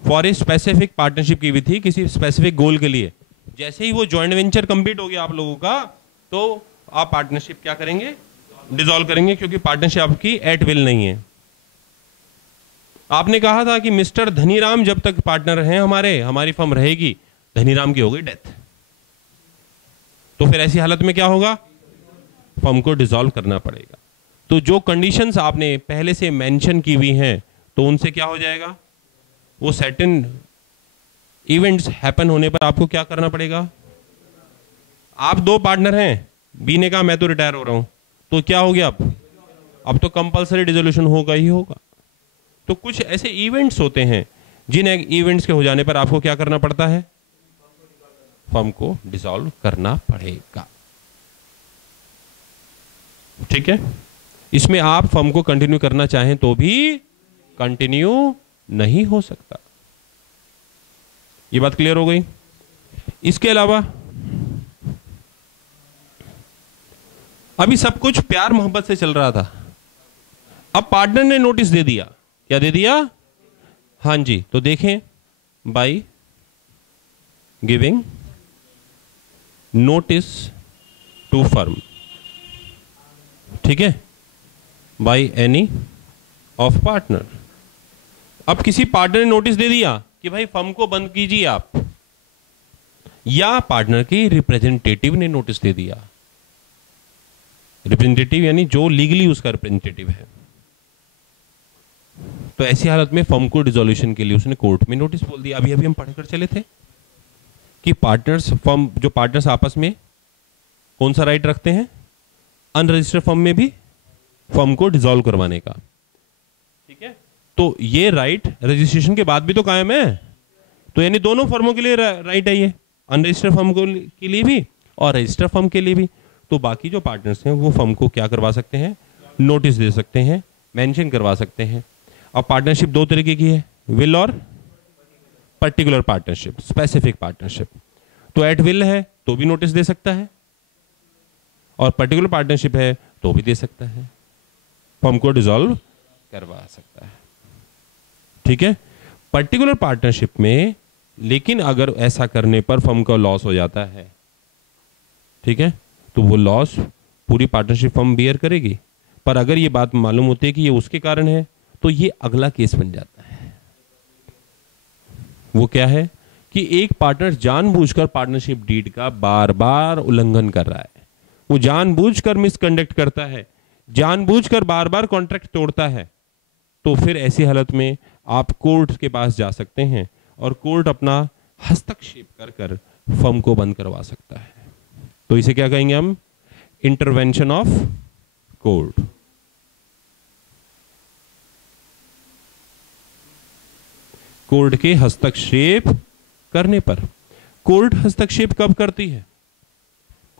फॉर ए स्पेसिफिक पार्टनरशिप की हुई थी, किसी स्पेसिफिक गोल के लिए। जैसे ही वो जॉइंट वेंचर कंप्लीट हो गया आप लोगों का, तो आप पार्टनरशिप क्या करेंगे? डिसॉल्व करेंगे, क्योंकि पार्टनरशिप आपकी एट विल नहीं है। आपने कहा था कि मिस्टर धनीराम जब तक पार्टनर हैं हमारी फर्म रहेगी, धनीराम की हो गई डेथ, तो फिर ऐसी हालत में क्या होगा? फर्म को डिसॉल्व करना पड़ेगा। तो जो कंडीशंस आपने पहले से मेंशन की हुई हैं, तो उनसे क्या हो जाएगा? वो सर्टेन इवेंट्स हैपन होने पर आपको क्या करना पड़ेगा? आप दो पार्टनर हैं, बी ने कहा मैं तो रिटायर हो रहा हूं, तो क्या हो गया? अब तो कंपलसरी डिसोल्यूशन होगा ही होगा। तो कुछ ऐसे इवेंट्स होते हैं जिन इवेंट्स के हो जाने पर आपको क्या करना पड़ता है? फर्म को डिसॉल्व करना पड़ेगा। ठीक है, इसमें आप फर्म को कंटिन्यू करना चाहें तो भी कंटिन्यू नहीं हो सकता। ये बात क्लियर हो गई? इसके अलावा अभी सब कुछ प्यार मोहब्बत से चल रहा था, अब पार्टनर ने नोटिस दे दिया। क्या दे दिया? हां जी, तो देखें, by giving notice to firm, ठीक है, बाय एनी ऑफ पार्टनर। अब किसी पार्टनर ने नोटिस दे दिया कि भाई फर्म को बंद कीजिए आप, या पार्टनर के रिप्रेजेंटेटिव ने नोटिस दे दिया। रिप्रेजेंटेटिव यानी जो लीगली उसका रिप्रेजेंटेटिव है। तो ऐसी हालत में फर्म को डिसोल्यूशन के लिए उसने कोर्ट में नोटिस बोल दिया। अभी हम पढ़कर चले थे कि पार्टनर्स, फर्म जो पार्टनर्स आपस में कौन सा राइट रखते हैं? अनरजिस्टर्ड फर्म में भी फर्म को डिसॉल्व करवाने का। ठीक है, तो ये राइट रजिस्ट्रेशन के बाद भी तो कायम है। तो यानी दोनों फर्मों के लिए राइट है ये, अनरजिस्टर्ड फर्म के लिए भी और रजिस्टर्ड फर्म के लिए भी। तो बाकी जो पार्टनर्स हैं वो फर्म को क्या करवा सकते हैं? नोटिस दे सकते हैं, मेंशन करवा सकते हैं। अब पार्टनरशिप दो तरीके की है, विल और पर्टिकुलर पार्टनरशिप, स्पेसिफिक पार्टनरशिप। तो एट विल है तो भी नोटिस दे सकता है, और पर्टिकुलर पार्टनरशिप है तो भी दे सकता है, फर्म को डिसॉल्व करवा सकता है। ठीक है, पर्टिकुलर पार्टनरशिप में लेकिन अगर ऐसा करने पर फर्म का लॉस हो जाता है, ठीक है, तो वो लॉस पूरी पार्टनरशिप फर्म बियर करेगी। पर अगर ये बात मालूम होती है कि ये उसके कारण है, तो ये अगला केस बन जाता है। वो क्या है कि एक पार्टनर जानबूझकर पार्टनरशिप डीड का बार बार उल्लंघन कर रहा है, वो जानबूझकर मिसकंडक्ट करता है, जानबूझकर बार बार कॉन्ट्रैक्ट तोड़ता है, तो फिर ऐसी हालत में आप कोर्ट के पास जा सकते हैं और कोर्ट अपना हस्तक्षेप कर कर फर्म को बंद करवा सकता है। तो इसे क्या कहेंगे हम? Intervention of court. कोर्ट के हस्तक्षेप करने पर। कोर्ट हस्तक्षेप कब करती है?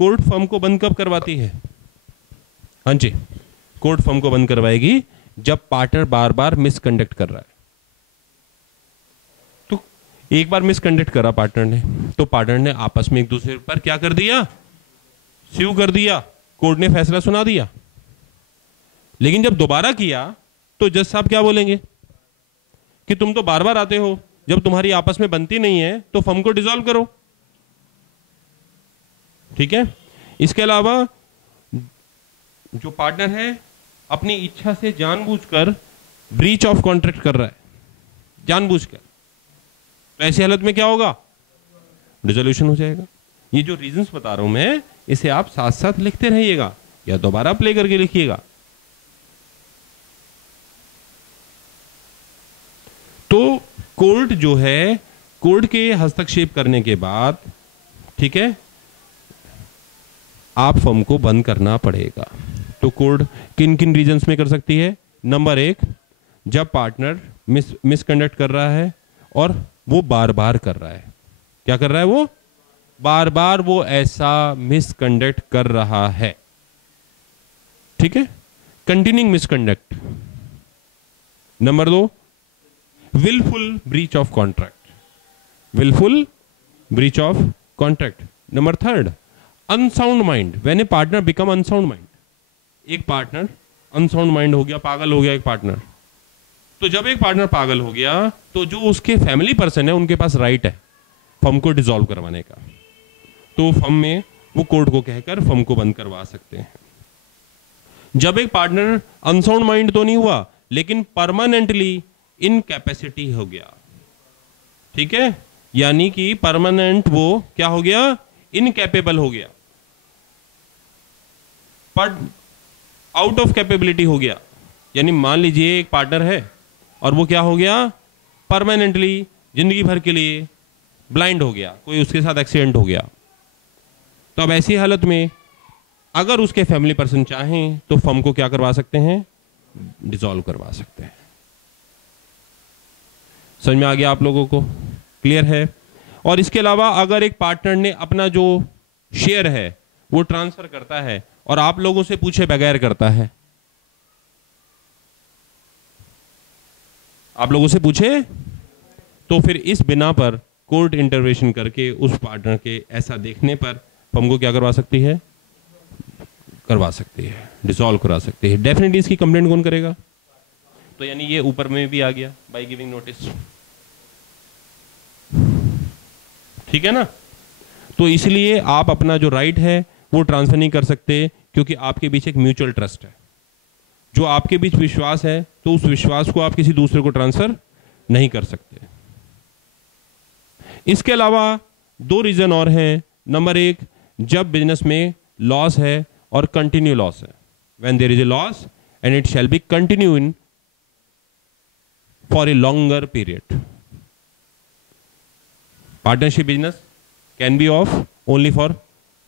कोर्ट फर्म को बंद कब करवाती है? हाँ जी, कोर्ट फर्म को बंद करवाएगी जब पार्टनर बार बार मिसकंडक्ट कर रहा है। तो एक बार मिसकंडक्ट करा पार्टनर ने, तो पार्टनर ने आपस में एक दूसरे पर क्या कर दिया? स्यू कर दिया, कोर्ट ने फैसला सुना दिया। लेकिन जब दोबारा किया तो जज साहब क्या बोलेंगे कि तुम तो बार बार आते हो, जब तुम्हारी आपस में बनती नहीं है तो फर्म को डिसॉल्व करो। ठीक है। इसके अलावा जो पार्टनर है अपनी इच्छा से जानबूझकर ब्रीच ऑफ कॉन्ट्रैक्ट कर रहा है, जानबूझकर, तो ऐसी हालत में क्या होगा? डिसोल्यूशन हो जाएगा। ये जो रीजंस बता रहा हूं मैं, इसे आप साथ साथ लिखते रहिएगा या दोबारा प्ले करके लिखिएगा। तो कोर्ट जो है, कोर्ट के हस्तक्षेप करने के बाद, ठीक है, आप फर्म को बंद करना पड़ेगा। तो कोर्ट किन किन रीजंस में कर सकती है? नंबर 1, जब पार्टनर मिसकंडक्ट कर रहा है और वो बार बार कर रहा है। क्या कर रहा है? वो बार बार वो ऐसा मिसकंडक्ट कर रहा है। ठीक है, continuing misconduct. Number 2, wilful breach of contract, wilful breach of contract. Number 3, unsound mind, when a partner become unsound mind. एक पार्टनर अनसाउंड माइंड हो गया, पागल हो गया एक पार्टनर। तो जब एक पार्टनर पागल हो गया तो जो उसके फैमिली पर्सन है उनके पास राइट है फर्म को डिसॉल्व करवाने का। तो फर्म में वो कोर्ट को कहकर फर्म को बंद करवा सकते हैं। जब एक पार्टनर अनसाउंड माइंड तो नहीं हुआ लेकिन परमानेंटली इनकैपेसिटी हो गया, ठीक है, यानी कि परमानेंट वो क्या हो गया? इनकैपेबल हो गया, पर आउट ऑफ कैपेबिलिटी हो गया। यानी मान लीजिए एक पार्टनर है और वो क्या हो गया? परमानेंटली, जिंदगी भर के लिए ब्लाइंड हो गया, कोई उसके साथ एक्सीडेंट हो गया। तो अब ऐसी हालत में अगर उसके फैमिली पर्सन चाहें तो फर्म को क्या करवा सकते हैं? डिसॉल्व करवा सकते हैं। समझ में आ गया आप लोगों को? क्लियर है? और इसके अलावा अगर एक पार्टनर ने अपना जो शेयर है वो ट्रांसफर करता है और आप लोगों से पूछे बगैर करता है, आप लोगों से पूछे, तो फिर इस बिना पर कोर्ट इंटरवेंशन करके उस पार्टनर के ऐसा देखने पर फर्म को क्या करवा सकती है? करवा सकती है, डिसॉल्व करा सकती है। डेफिनेटली इसकी कंप्लेंट कौन करेगा? तो यानी ये ऊपर में भी आ गया, बाय गिविंग नोटिस। ठीक है ना? तो इसलिए आप अपना जो राइट है वो ट्रांसफर नहीं कर सकते, क्योंकि आपके बीच एक म्यूचुअल ट्रस्ट है। जो आपके बीच विश्वास है तो उस विश्वास को आप किसी दूसरे को ट्रांसफर नहीं कर सकते। इसके अलावा 2 रीजन और हैं। नंबर 1, जब बिजनेस में लॉस है और कंटिन्यू लॉस है, when there is a loss and it shall be continue in for a longer period. Partnership business can be of only for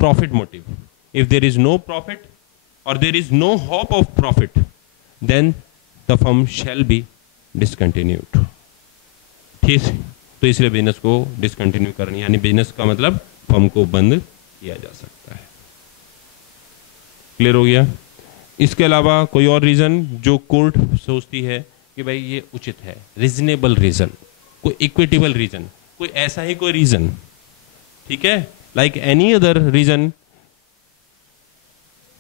profit motive. If there is no profit or there is no hope of profit, then the firm shall be discontinued. ठीक है? तो इसलिए business को discontinue करनी, यानी business का मतलब firm को बंद किया जा सकता है। क्लियर हो गया? इसके अलावा कोई और रीजन जो कोर्ट सोचती है कि भाई ये उचित है, रीजनेबल रीजन, कोई इक्विटेबल रीजन, कोई ऐसा ही कोई रीजन, ठीक है, like any other reason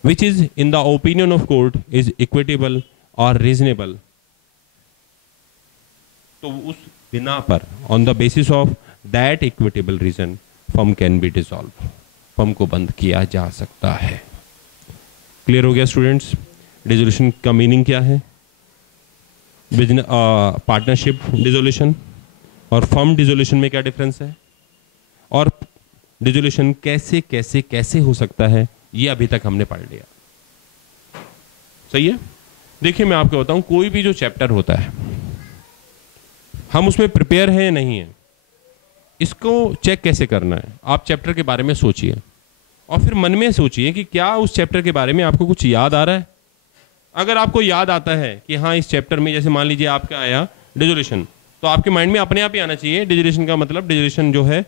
which is in the opinion of court is equitable और रीजनेबल, तो उस बिना पर, on the basis of that equitable reason, firm can be dissolve, firm को बंद किया जा सकता है। क्लियर हो गया स्टूडेंट्स? डिसोल्यूशन का मीनिंग क्या है, बिजनेस पार्टनरशिप डिसोल्यूशन और फर्म डिसोल्यूशन में क्या डिफरेंस है, और डिसोल्यूशन कैसे कैसे कैसे हो सकता है, ये अभी तक हमने पढ़ लिया। सही है। देखिए मैं आपको बताऊं, कोई भी जो चैप्टर होता है हम उसमें प्रिपेयर हैं या नहीं है, इसको चेक कैसे करना है। आप चैप्टर के बारे में सोचिए और फिर मन में सोचिए कि क्या उस चैप्टर के बारे में आपको कुछ याद आ रहा है। अगर आपको याद आता है कि हाँ इस चैप्टर में, जैसे मान लीजिए आपका आया डिसोल्यूशन, तो आपके माइंड में अपने आप ही आना चाहिए डिसोल्यूशन का मतलब, डिसोल्यूशन जो है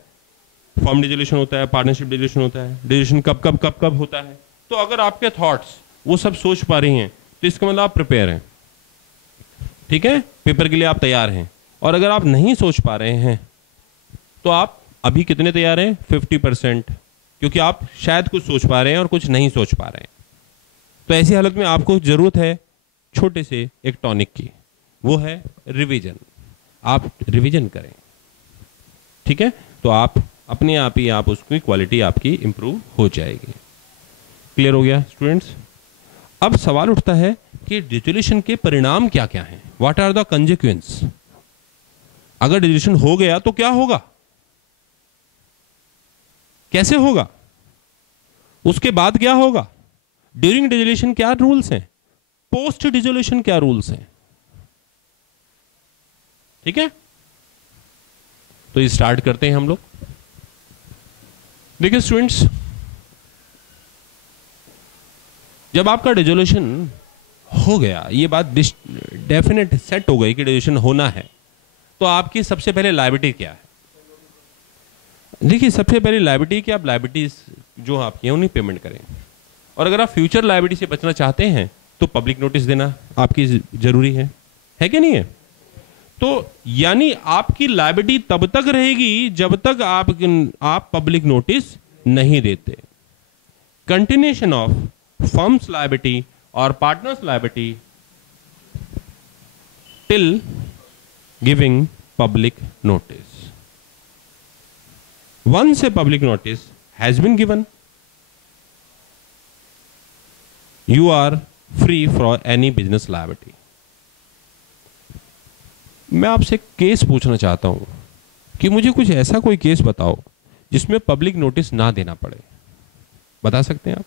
फॉर्म डिसोल्यूशन होता है, पार्टनरशिप डिसोल्यूशन होता है, डिसोल्यूशन कब कब कब कब होता है। तो अगर आपके थॉट्स वो सब सोच पा रही हैं तो इसका मतलब आप प्रिपेयर हैं, ठीक है, पेपर के लिए आप तैयार हैं। और अगर आप नहीं सोच पा रहे हैं तो आप अभी कितने तैयार हैं, 50%, क्योंकि आप शायद कुछ सोच पा रहे हैं और कुछ नहीं सोच पा रहे हैं। तो ऐसी हालत में आपको जरूरत है छोटे से एक टॉनिक की, वो है रिवीजन। आप रिवीजन करें, ठीक है, तो आप अपने आप ही आप उसकी क्वालिटी आपकी इंप्रूव हो जाएगी। क्लियर हो गया स्टूडेंट्स। अब सवाल उठता है कि डिसोल्यूशन के परिणाम क्या क्या हैं, व्हाट आर द कंसिक्वेंस। अगर डिसोल्यूशन हो गया तो क्या होगा, कैसे होगा, उसके बाद क्या होगा, ड्यूरिंग डिसोल्यूशन क्या रूल्स हैं, पोस्ट डिसोल्यूशन क्या रूल्स हैं। ठीक है, तो ये स्टार्ट करते हैं हम लोग। देखिए स्टूडेंट्स, जब आपका डिसोल्यूशन हो गया, ये बात डेफिनेट सेट हो गई कि डिसोल्यूशन होना है, तो आपकी सबसे पहले लायबिलिटी क्या है। देखिए सबसे पहले लायबिलिटी कि आप लायबिलिटीज जो आपकी हैं उन्हें पेमेंट करें, और अगर आप फ्यूचर लायबिलिटी से बचना चाहते हैं तो पब्लिक नोटिस देना आपकी जरूरी है कि नहीं है। तो यानी आपकी लायबिलिटी तब तक रहेगी जब तक आप पब्लिक नोटिस नहीं देते। कंटिन्यूएशन ऑफ फर्म्स लायबिलिटी और partners liability till giving public notice. Once a public notice has been given, you are free for any business liability. मैं आपसे केस पूछना चाहता हूं कि मुझे कुछ ऐसा कोई केस बताओ जिसमें पब्लिक नोटिस ना देना पड़े, बता सकते हैं आप।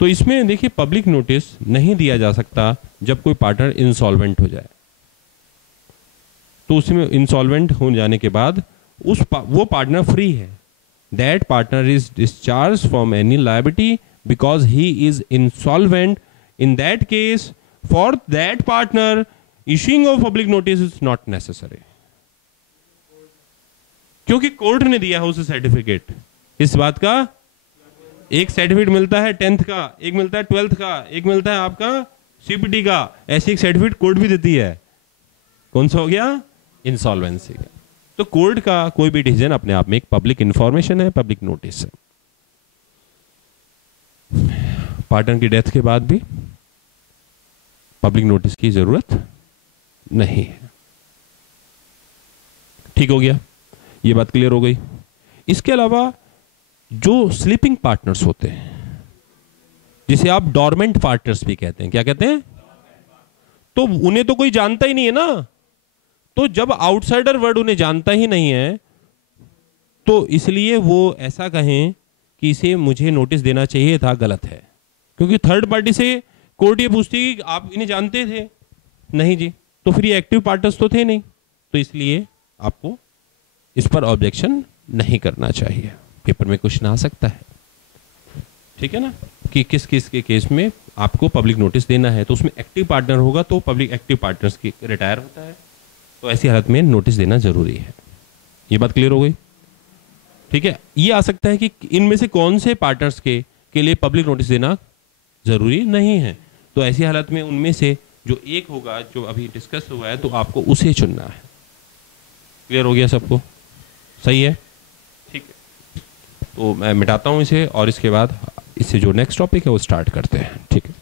तो इसमें देखिए पब्लिक नोटिस नहीं दिया जा सकता जब कोई पार्टनर इंसॉल्वेंट हो जाए। तो उसमें इंसॉल्वेंट हो जाने के बाद वो पार्टनर फ्री है। That partner is discharge from any liability because he is insolvent. In that case for that partner issuing of public notice is not necessary, क्योंकि कोर्ट ने दिया है उसे सर्टिफिकेट। इस बात का एक सर्टिफिकेट मिलता है 10th का, एक मिलता है 12th का, एक मिलता है आपका सीपीटी का। ऐसी एक सर्टिफिकेट कोर्ट भी देती है। कौन सा हो गया, इंसॉल्वेंसी का। तो कोर्ट का कोई भी डिसीजन अपने आप में एक पब्लिक इंफॉर्मेशन है, पब्लिक नोटिस है। पार्टनर की डेथ के बाद भी पब्लिक नोटिस की जरूरत नहीं है। ठीक हो गया, ये बात क्लियर हो गई। इसके अलावा जो स्लीपिंग पार्टनर्स होते हैं, जिसे आप डॉर्मेंट पार्टनर्स भी कहते हैं, क्या कहते हैं, तो उन्हें तो कोई जानता ही नहीं है ना। तो जब आउटसाइडर वर्ड उन्हें जानता ही नहीं है, तो इसलिए वो ऐसा कहें कि इसे मुझे नोटिस देना चाहिए था, गलत है। क्योंकि थर्ड पार्टी से कोर्ट ये पूछती है कि आप इन्हें जानते थे, नहीं जी, तो फिर ये एक्टिव पार्टनर्स तो थे नहीं, तो इसलिए आपको इस पर ऑब्जेक्शन नहीं करना चाहिए। पेपर में क्वेश्चन आ सकता है, ठीक है ना, कि किस किस के केस में आपको पब्लिक नोटिस देना है। तो उसमें एक्टिव पार्टनर होगा तो पब्लिक एक्टिव पार्टनर्स की रिटायर होता है, तो ऐसी हालत में नोटिस देना जरूरी है। ये बात क्लियर हो गई, ठीक है। ये आ सकता है कि इनमें से कौन से पार्टनर्स के लिए पब्लिक नोटिस देना जरूरी नहीं है, तो ऐसी हालत में उनमें से जो एक होगा जो अभी डिस्कस हुआ है, तो आपको उसे चुनना है। क्लियर हो गया सबको, सही है, ठीक है। तो मैं मिटाता हूं इसे और इसके बाद इससे जो नेक्स्ट टॉपिक है वो स्टार्ट करते हैं, ठीक है।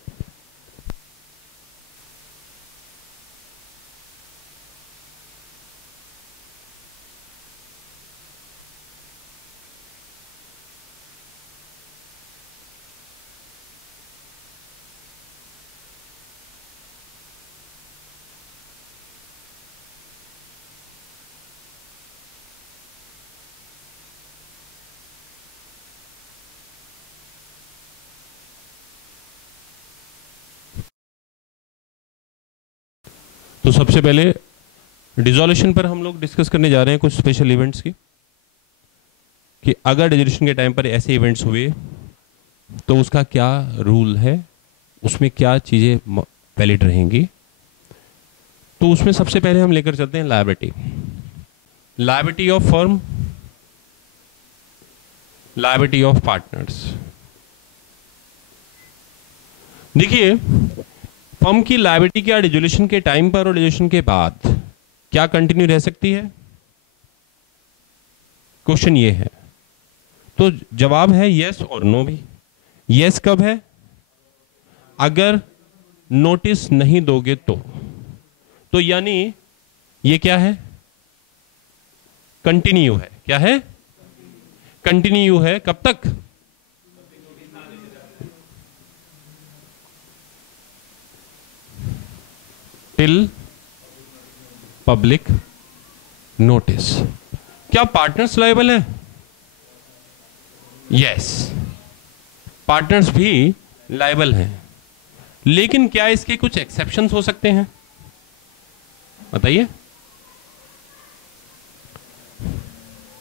तो सबसे पहले डिसॉल्यूशन पर हम लोग डिस्कस करने जा रहे हैं कुछ स्पेशल इवेंट्स की, कि अगर डिसॉल्यूशन के टाइम पर ऐसे इवेंट्स हुए तो उसका क्या रूल है, उसमें क्या चीज़ें वैलिड रहेंगी। तो उसमें सबसे पहले हम लेकर चलते हैं liability. Liability of firm, liability of partners. देखिए, फर्म की लायबिलिटी क्या डिसॉल्यूशन के टाइम पर और डिसॉल्यूशन के बाद क्या कंटिन्यू रह सकती है? क्वेश्चन ये है। तो जवाब है यस और नो भी। यस कब है? अगर नोटिस नहीं दोगे तो यानी ये क्या है? कंटिन्यू है। क्या है? कंटिन्यू है। कब तक? Till public notice. क्या पार्टनर्स लायबल है? यस, पार्टनर्स भी लायबल हैं, लेकिन क्या इसके कुछ एक्सेप्शंस हो सकते हैं? बताइए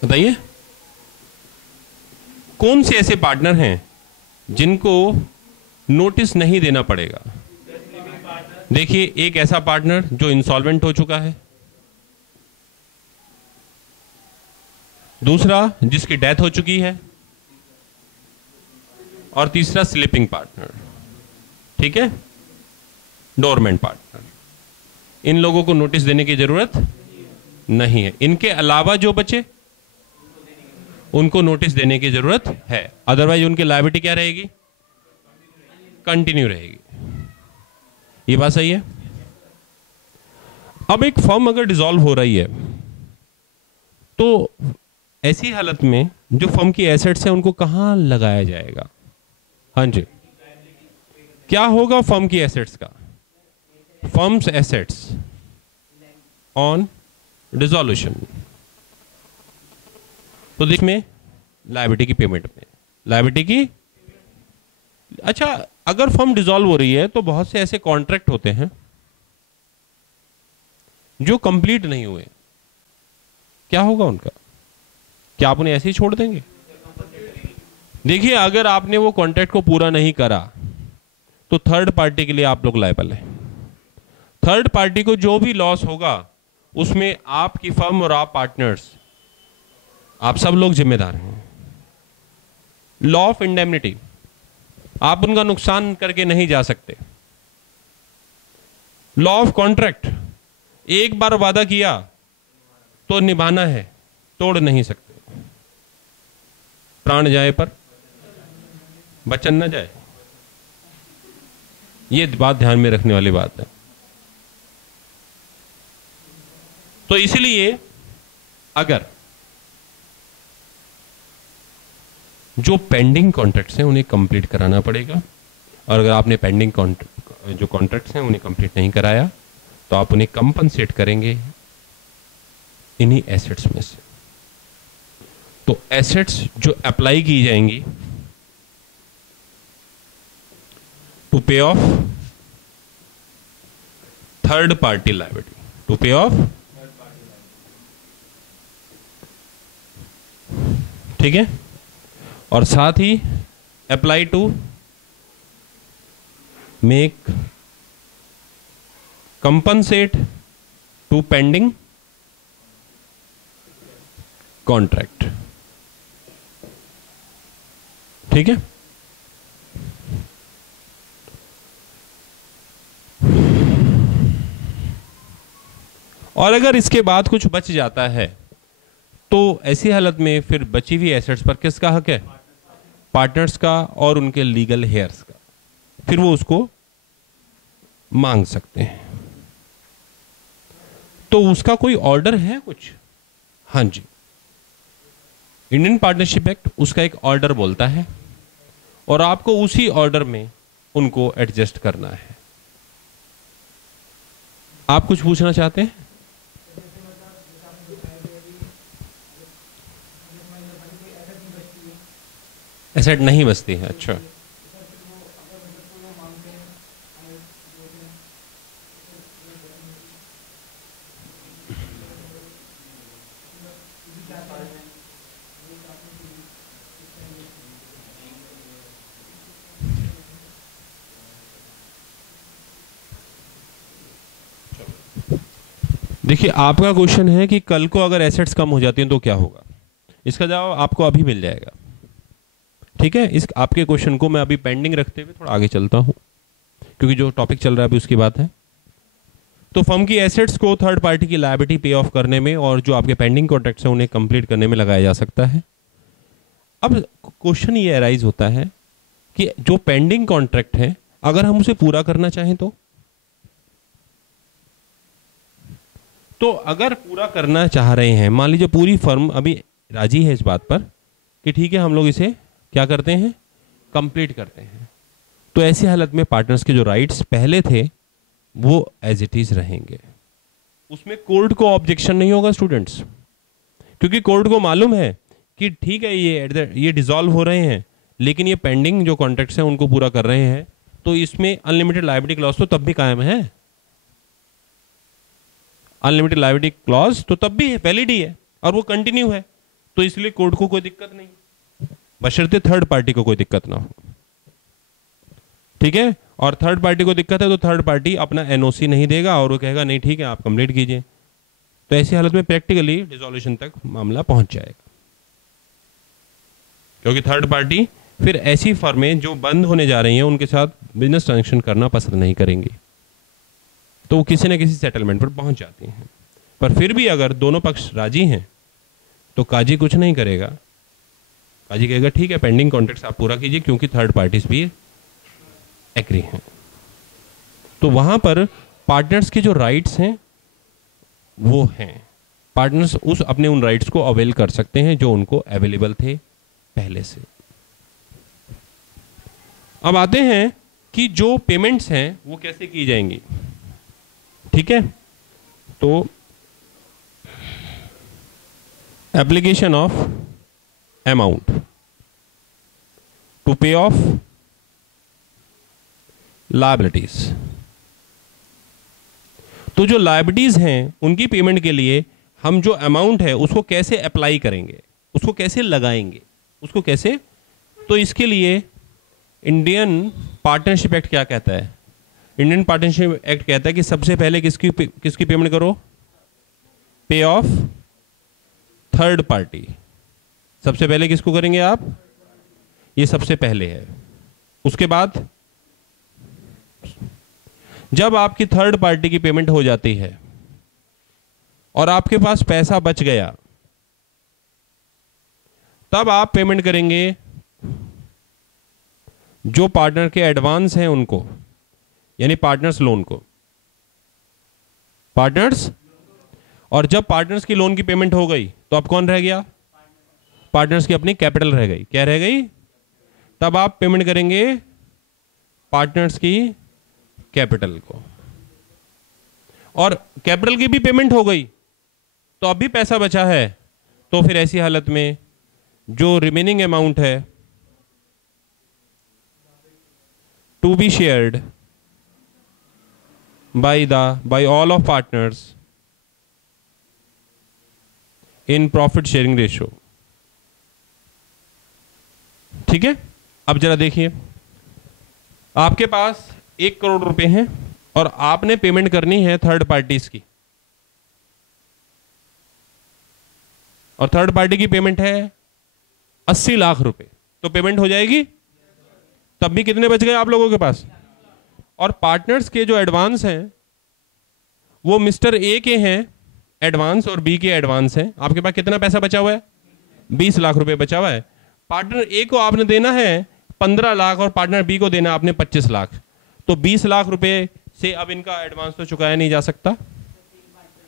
बताइए, कौन से ऐसे पार्टनर हैं जिनको नोटिस नहीं देना पड़ेगा? देखिए, एक ऐसा पार्टनर जो इंसॉल्वेंट हो चुका है, दूसरा जिसकी डेथ हो चुकी है, और तीसरा स्लीपिंग पार्टनर। ठीक है, डोरमेंट पार्टनर। इन लोगों को नोटिस देने की जरूरत नहीं है। इनके अलावा जो बचे उनको नोटिस देने की जरूरत है, अदरवाइज उनकी लायबिलिटी क्या रहेगी? कंटिन्यू रहेगी। ये बात सही है। अब एक फर्म अगर डिसॉल्व हो रही है तो ऐसी हालत में जो फर्म की एसेट्स हैं उनको कहां लगाया जाएगा? हाँ जी, क्या होगा फर्म की एसेट्स का? Firms assets on dissolution. तो देख में लायबिलिटी की पेमेंट में, लायबिलिटी की। अच्छा, अगर फर्म डिसॉल्व हो रही है तो बहुत से ऐसे कॉन्ट्रैक्ट होते हैं जो कंप्लीट नहीं हुए, क्या होगा उनका? क्या आप उन्हें ऐसे ही छोड़ देंगे? देखिए, अगर आपने वो कॉन्ट्रैक्ट को पूरा नहीं करा तो थर्ड पार्टी के लिए आप लोग लायबल हैं। थर्ड पार्टी को जो भी लॉस होगा उसमें आपकी फर्म और आप पार्टनर्स, आप सब लोग जिम्मेदार हैं। लॉ ऑफ इंडेमनिटी, आप उनका नुकसान करके नहीं जा सकते। लॉ ऑफ कॉन्ट्रैक्ट, एक बार वादा किया तो निभाना है, तोड़ नहीं सकते। प्राण जाए पर वचन न जाए, ये बात ध्यान में रखने वाली बात है। तो इसलिए अगर जो पेंडिंग कॉन्ट्रैक्ट्स हैं उन्हें कंप्लीट कराना पड़ेगा, और अगर आपने पेंडिंग जो कॉन्ट्रैक्ट्स हैं उन्हें कंप्लीट नहीं कराया तो आप उन्हें कंपनसेट करेंगे इन्हीं एसेट्स में से। तो एसेट्स जो अप्लाई की जाएंगी to pay off third party liability, to pay off, ठीक है, और साथ ही apply to make compensate to pending contract. ठीक है, और अगर इसके बाद कुछ बच जाता है तो ऐसी हालत में फिर बची हुई एसेट्स पर किसका हक है? पार्टनर्स का और उनके लीगल हेयर्स का। फिर वो उसको मांग सकते हैं। तो उसका कोई ऑर्डर है कुछ? हाँ जी, इंडियन पार्टनरशिप एक्ट उसका एक ऑर्डर बोलता है, और आपको उसी ऑर्डर में उनको एडजस्ट करना है। आप कुछ पूछना चाहते हैं? एसेट नहीं बचती है। अच्छा, देखिए आपका क्वेश्चन है कि कल को अगर एसेट्स कम हो जाती हैं तो क्या होगा। इसका जवाब आपको अभी मिल जाएगा। ठीक है, इस आपके क्वेश्चन को मैं अभी पेंडिंग रखते हुए थोड़ा आगे चलता हूं, क्योंकि जो टॉपिक चल रहा है अभी उसकी बात है। तो फर्म की एसेट्स को थर्ड पार्टी की लायबिलिटी पे ऑफ करने में और जो आपके पेंडिंग कॉन्ट्रैक्ट्स हैं उन्हें कंप्लीट करने में लगाया जा सकता है। अब क्वेश्चन ये अराइज होता है कि जो पेंडिंग कॉन्ट्रैक्ट है अगर हम उसे पूरा करना चाहें तो अगर पूरा करना चाह रहे हैं, मान लीजिए पूरी फर्म अभी राजी है इस बात पर कि ठीक है हम लोग इसे क्या करते हैं, कंप्लीट करते हैं, तो ऐसी हालत में पार्टनर्स के जो राइट्स पहले थे वो एज इट इज रहेंगे। उसमें कोर्ट को ऑब्जेक्शन नहीं होगा स्टूडेंट्स, क्योंकि कोर्ट को मालूम है कि ठीक है ये डिसॉल्व हो रहे हैं लेकिन ये पेंडिंग जो कॉन्ट्रैक्ट्स हैं उनको पूरा कर रहे हैं, तो इसमें अनलिमिटेड लायबिलिटी क्लॉज तो तब भी कायम है, अनलिमिटेड लायबिलिटी क्लॉज तो तब भी है, वैलिड ही है और वो कंटिन्यू है, तो इसलिए कोर्ट को कोई दिक्कत नहीं, बशर्ते थर्ड पार्टी को कोई दिक्कत ना हो। ठीक है, और थर्ड पार्टी को दिक्कत है तो थर्ड पार्टी अपना एनओसी नहीं देगा और वो कहेगा नहीं ठीक है आप कंप्लीट कीजिए, तो ऐसी हालत में प्रैक्टिकली डिसॉल्यूशन तक मामला पहुंच जाएगा, क्योंकि थर्ड पार्टी फिर ऐसी फर्में जो बंद होने जा रही हैं उनके साथ बिजनेस ट्रांजेक्शन करना पसंद नहीं करेंगी, तो वो किसी न किसी सेटलमेंट पर पहुंच जाती हैं। पर फिर भी अगर दोनों पक्ष राजी हैं तो काजी कुछ नहीं करेगा, काजी कहेगा ठीक है पेंडिंग कॉन्ट्रैक्ट्स आप पूरा कीजिए क्योंकि थर्ड पार्टीज भी एग्री हैं। तो वहां पर पार्टनर्स के जो राइट्स हैं वो हैं, पार्टनर्स उस अपने उन राइट्स को अवेल कर सकते हैं जो उनको अवेलेबल थे पहले से। अब आते हैं कि जो पेमेंट्स हैं वो कैसे की जाएंगी। ठीक है, तो application of amount to pay of liabilities, तो जो लायबिलिटीज हैं उनकी पेमेंट के लिए हम जो अमाउंट है उसको कैसे अप्लाई करेंगे, उसको कैसे लगाएंगे, उसको कैसे, तो इसके लिए इंडियन पार्टनरशिप एक्ट क्या कहता है, इंडियन पार्टनरशिप एक्ट कहता है कि सबसे पहले किसकी पेमेंट करो, पे ऑफ थर्ड पार्टी। सबसे पहले किसको करेंगे आप, ये सबसे पहले है। उसके बाद जब आपकी थर्ड पार्टी की पेमेंट हो जाती है और आपके पास पैसा बच गया तब आप पेमेंट करेंगे जो पार्टनर के एडवांस हैं उनको, यानी पार्टनर्स लोन को, पार्टनर्स। और जब पार्टनर्स की लोन की पेमेंट हो गई तो अब कौन रह गया, पार्टनर्स की अपनी कैपिटल रह गई, क्या रह गई, तब आप पेमेंट करेंगे पार्टनर्स की कैपिटल को। और कैपिटल की भी पेमेंट हो गई तो अब भी पैसा बचा है, तो फिर ऐसी हालत में जो रिमेनिंग अमाउंट है to be shared by all of partners in profit sharing ratio। ठीक है, अब जरा देखिए आपके पास 1 करोड़ रुपए हैं और आपने पेमेंट करनी है थर्ड पार्टीज की, और थर्ड पार्टी की पेमेंट है 80 लाख रुपए, तो पेमेंट हो जाएगी। तब भी कितने बच गए आप लोगों के पास, और पार्टनर्स के जो एडवांस हैं वो मिस्टर ए के हैं एडवांस और बी के एडवांस हैं। आपके पास कितना पैसा बचा हुआ है, 20 लाख रुपए बचा हुआ है। पार्टनर ए को आपने देना है 15 लाख और पार्टनर बी को देना आपने 25 लाख, तो 20 लाख रुपए से अब इनका एडवांस तो चुकाया नहीं जा सकता,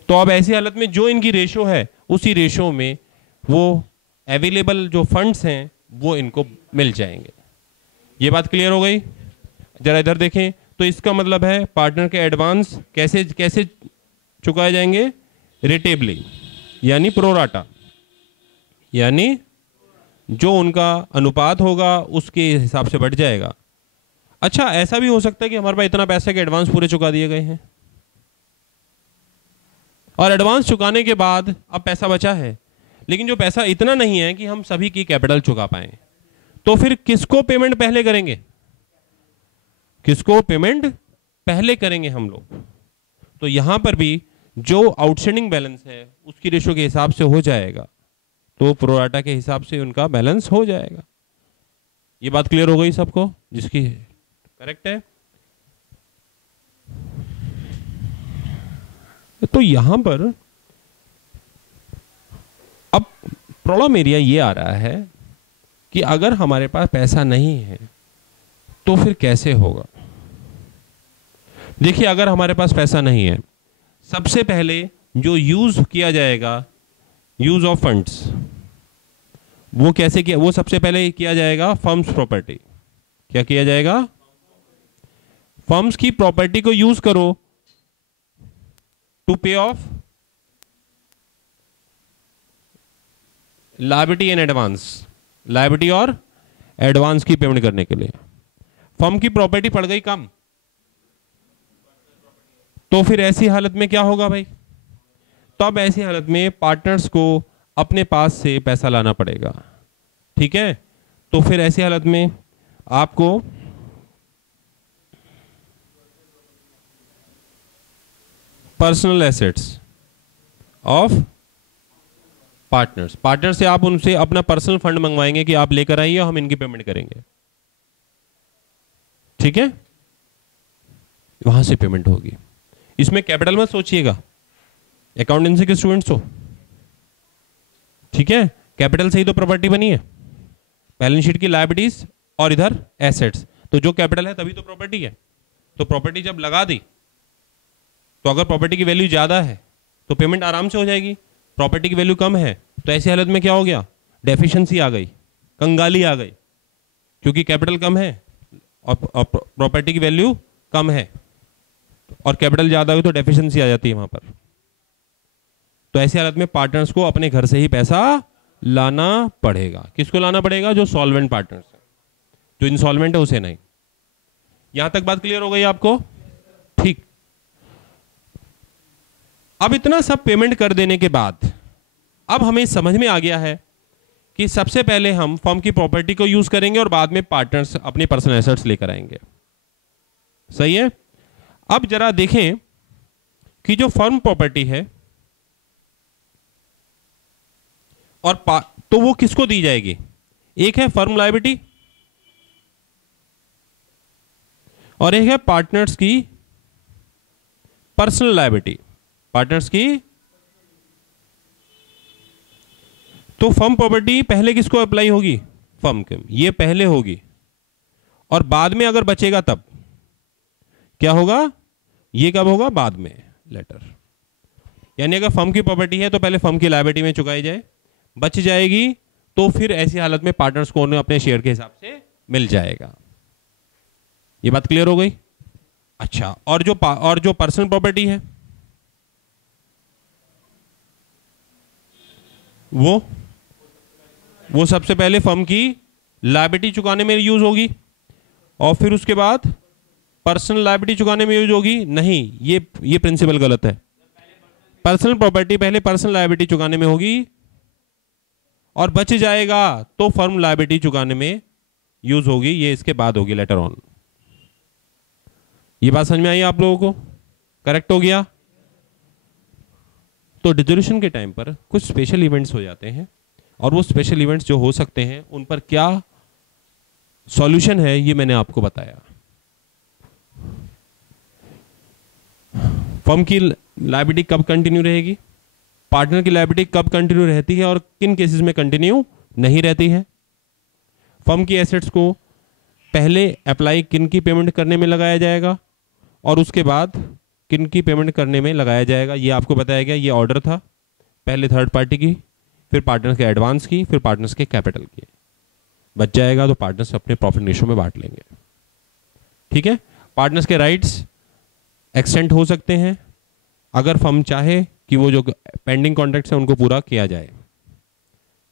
तो अब ऐसी हालत में जो इनकी रेशो है उसी रेशो में वो अवेलेबल जो फंड्स हैं वो इनको मिल जाएंगे। ये बात क्लियर हो गई। जरा इधर देखें, तो इसका मतलब है पार्टनर के एडवांस कैसे कैसे चुकाए जाएंगे, रेटेबली यानी प्रोराटा, यानी जो उनका अनुपात होगा उसके हिसाब से बढ़ जाएगा। अच्छा, ऐसा भी हो सकता है कि हमारे पास इतना पैसा के एडवांस पूरे चुका दिए गए हैं और एडवांस चुकाने के बाद अब पैसा बचा है, लेकिन जो पैसा इतना नहीं है कि हम सभी की कैपिटल चुका पाए, तो फिर किसको पेमेंट पहले करेंगे, किसको पेमेंट पहले करेंगे हम लोग। तो यहां पर भी जो आउटस्टैंडिंग बैलेंस है उसकी रेशो के हिसाब से हो जाएगा, तो प्रोराटा के हिसाब से उनका बैलेंस हो जाएगा। ये बात क्लियर हो गई सबको जिसकी करेक्ट है? तो यहां पर अब प्रॉब्लम एरिया ये आ रहा है कि अगर हमारे पास पैसा नहीं है तो फिर कैसे होगा। देखिए, अगर हमारे पास पैसा नहीं है, सबसे पहले जो यूज किया जाएगा, यूज ऑफ फंड्स, वो कैसे किया? वो सबसे पहले किया जाएगा फर्म्स प्रॉपर्टी। क्या किया जाएगा? फर्म्स की प्रॉपर्टी को यूज करो to pay of liability in advance, liability और एडवांस की पेमेंट करने के लिए। फर्म की प्रॉपर्टी पड़ गई कम, तो फिर ऐसी हालत में क्या होगा भाई? तब ऐसी हालत में पार्टनर्स को अपने पास से पैसा लाना पड़ेगा। ठीक है, तो फिर ऐसी हालत में आपको personal assets of partners, partner से आप उनसे अपना पर्सनल फंड मंगवाएंगे कि आप लेकर आइए, हम इनकी पेमेंट करेंगे। ठीक है, वहां से पेमेंट होगी। इसमें कैपिटल मत सोचिएगा, अकाउंटेंसी के स्टूडेंट्स हो। ठीक है, कैपिटल से ही तो प्रॉपर्टी बनी है, बैलेंस शीट की लायबिलिटीज और इधर एसेट्स, तो जो कैपिटल है तभी तो प्रॉपर्टी है। तो प्रॉपर्टी जब लगा दी, तो अगर प्रॉपर्टी की वैल्यू ज्यादा है तो पेमेंट आराम से हो जाएगी। प्रॉपर्टी की वैल्यू कम है तो ऐसी हालत में क्या हो गया? डेफिशिएंसी आ गई, कंगाली आ गई, क्योंकि कैपिटल कम है और प्रॉपर्टी की वैल्यू कम है, और कैपिटल ज्यादा हुई तो डेफिशिएंसी आ जाती है वहां पर। तो ऐसी हालत में पार्टनर्स को अपने घर से ही पैसा लाना पड़ेगा। किसको लाना पड़ेगा? जो सॉल्वेंट पार्टनर्स है, जो इंसॉल्वेंट है उसे नहीं। यहां तक बात क्लियर हो गई आपको? ठीक। अब इतना सब पेमेंट कर देने के बाद अब हमें समझ में आ गया है कि सबसे पहले हम फर्म की प्रॉपर्टी को यूज करेंगे और बाद में पार्टनर्स अपने पर्सनल एसेट्स लेकर आएंगे। सही है? अब जरा देखें कि जो फर्म प्रॉपर्टी है और तो वो किसको दी जाएगी? एक है फर्म लायबिलिटी और एक है पार्टनर्स की पर्सनल लायबिलिटी। पार्टनर्स की तो फर्म प्रॉपर्टी पहले किसको अप्लाई होगी? फर्म के, ये पहले होगी, और बाद में अगर बचेगा तब क्या होगा? ये कब होगा? बाद में, लेटर। यानी अगर फर्म की प्रॉपर्टी है तो पहले फर्म की लायबिलिटी में चुकाई जाए, बच जाएगी तो फिर ऐसी हालत में पार्टनर्स को अपने शेयर के हिसाब से मिल जाएगा। ये बात क्लियर हो गई? अच्छा, और जो पर्सनल प्रॉपर्टी है वो सबसे पहले फर्म की लायबिलिटी चुकाने में यूज होगी और फिर उसके बाद पर्सनल लायबिलिटी चुकाने में यूज होगी। नहीं, ये प्रिंसिपल गलत है। पर्सनल प्रॉपर्टी पहले पर्सनल लायबिलिटी चुकाने में होगी और बच जाएगा तो फर्म लायबिलिटी चुकाने में यूज होगी, ये इसके बाद होगी लेटर ऑन। ये बात समझ में आई आप लोगों को? करेक्ट हो गया? तो डिसोल्यूशन के टाइम पर कुछ स्पेशल इवेंट्स हो जाते हैं, और वो स्पेशल इवेंट्स जो हो सकते हैं उन पर क्या सॉल्यूशन है ये मैंने आपको बताया। फर्म की लायबिलिटी कब कंटिन्यू रहेगी, पार्टनर की लायबिलिटी कब कंटिन्यू रहती है और किन केसेस में कंटिन्यू नहीं रहती है, फर्म की एसेट्स को पहले अप्लाई किन की पेमेंट करने में लगाया जाएगा और उसके बाद किन की पेमेंट करने में लगाया जाएगा, ये आपको बताया गया। ये ऑर्डर था, पहले थर्ड पार्टी की, फिर पार्टनर्स के एडवांस की, फिर पार्टनर्स के कैपिटल की। बच जाएगा तो पार्टनर्स अपने प्रॉफिट रेशियो में बांट लेंगे। ठीक है? पार्टनर्स के राइट्स एक्सटेंड हो सकते हैं अगर फर्म चाहे कि वो जो पेंडिंग कॉन्ट्रैक्ट्स हैं उनको पूरा किया जाए,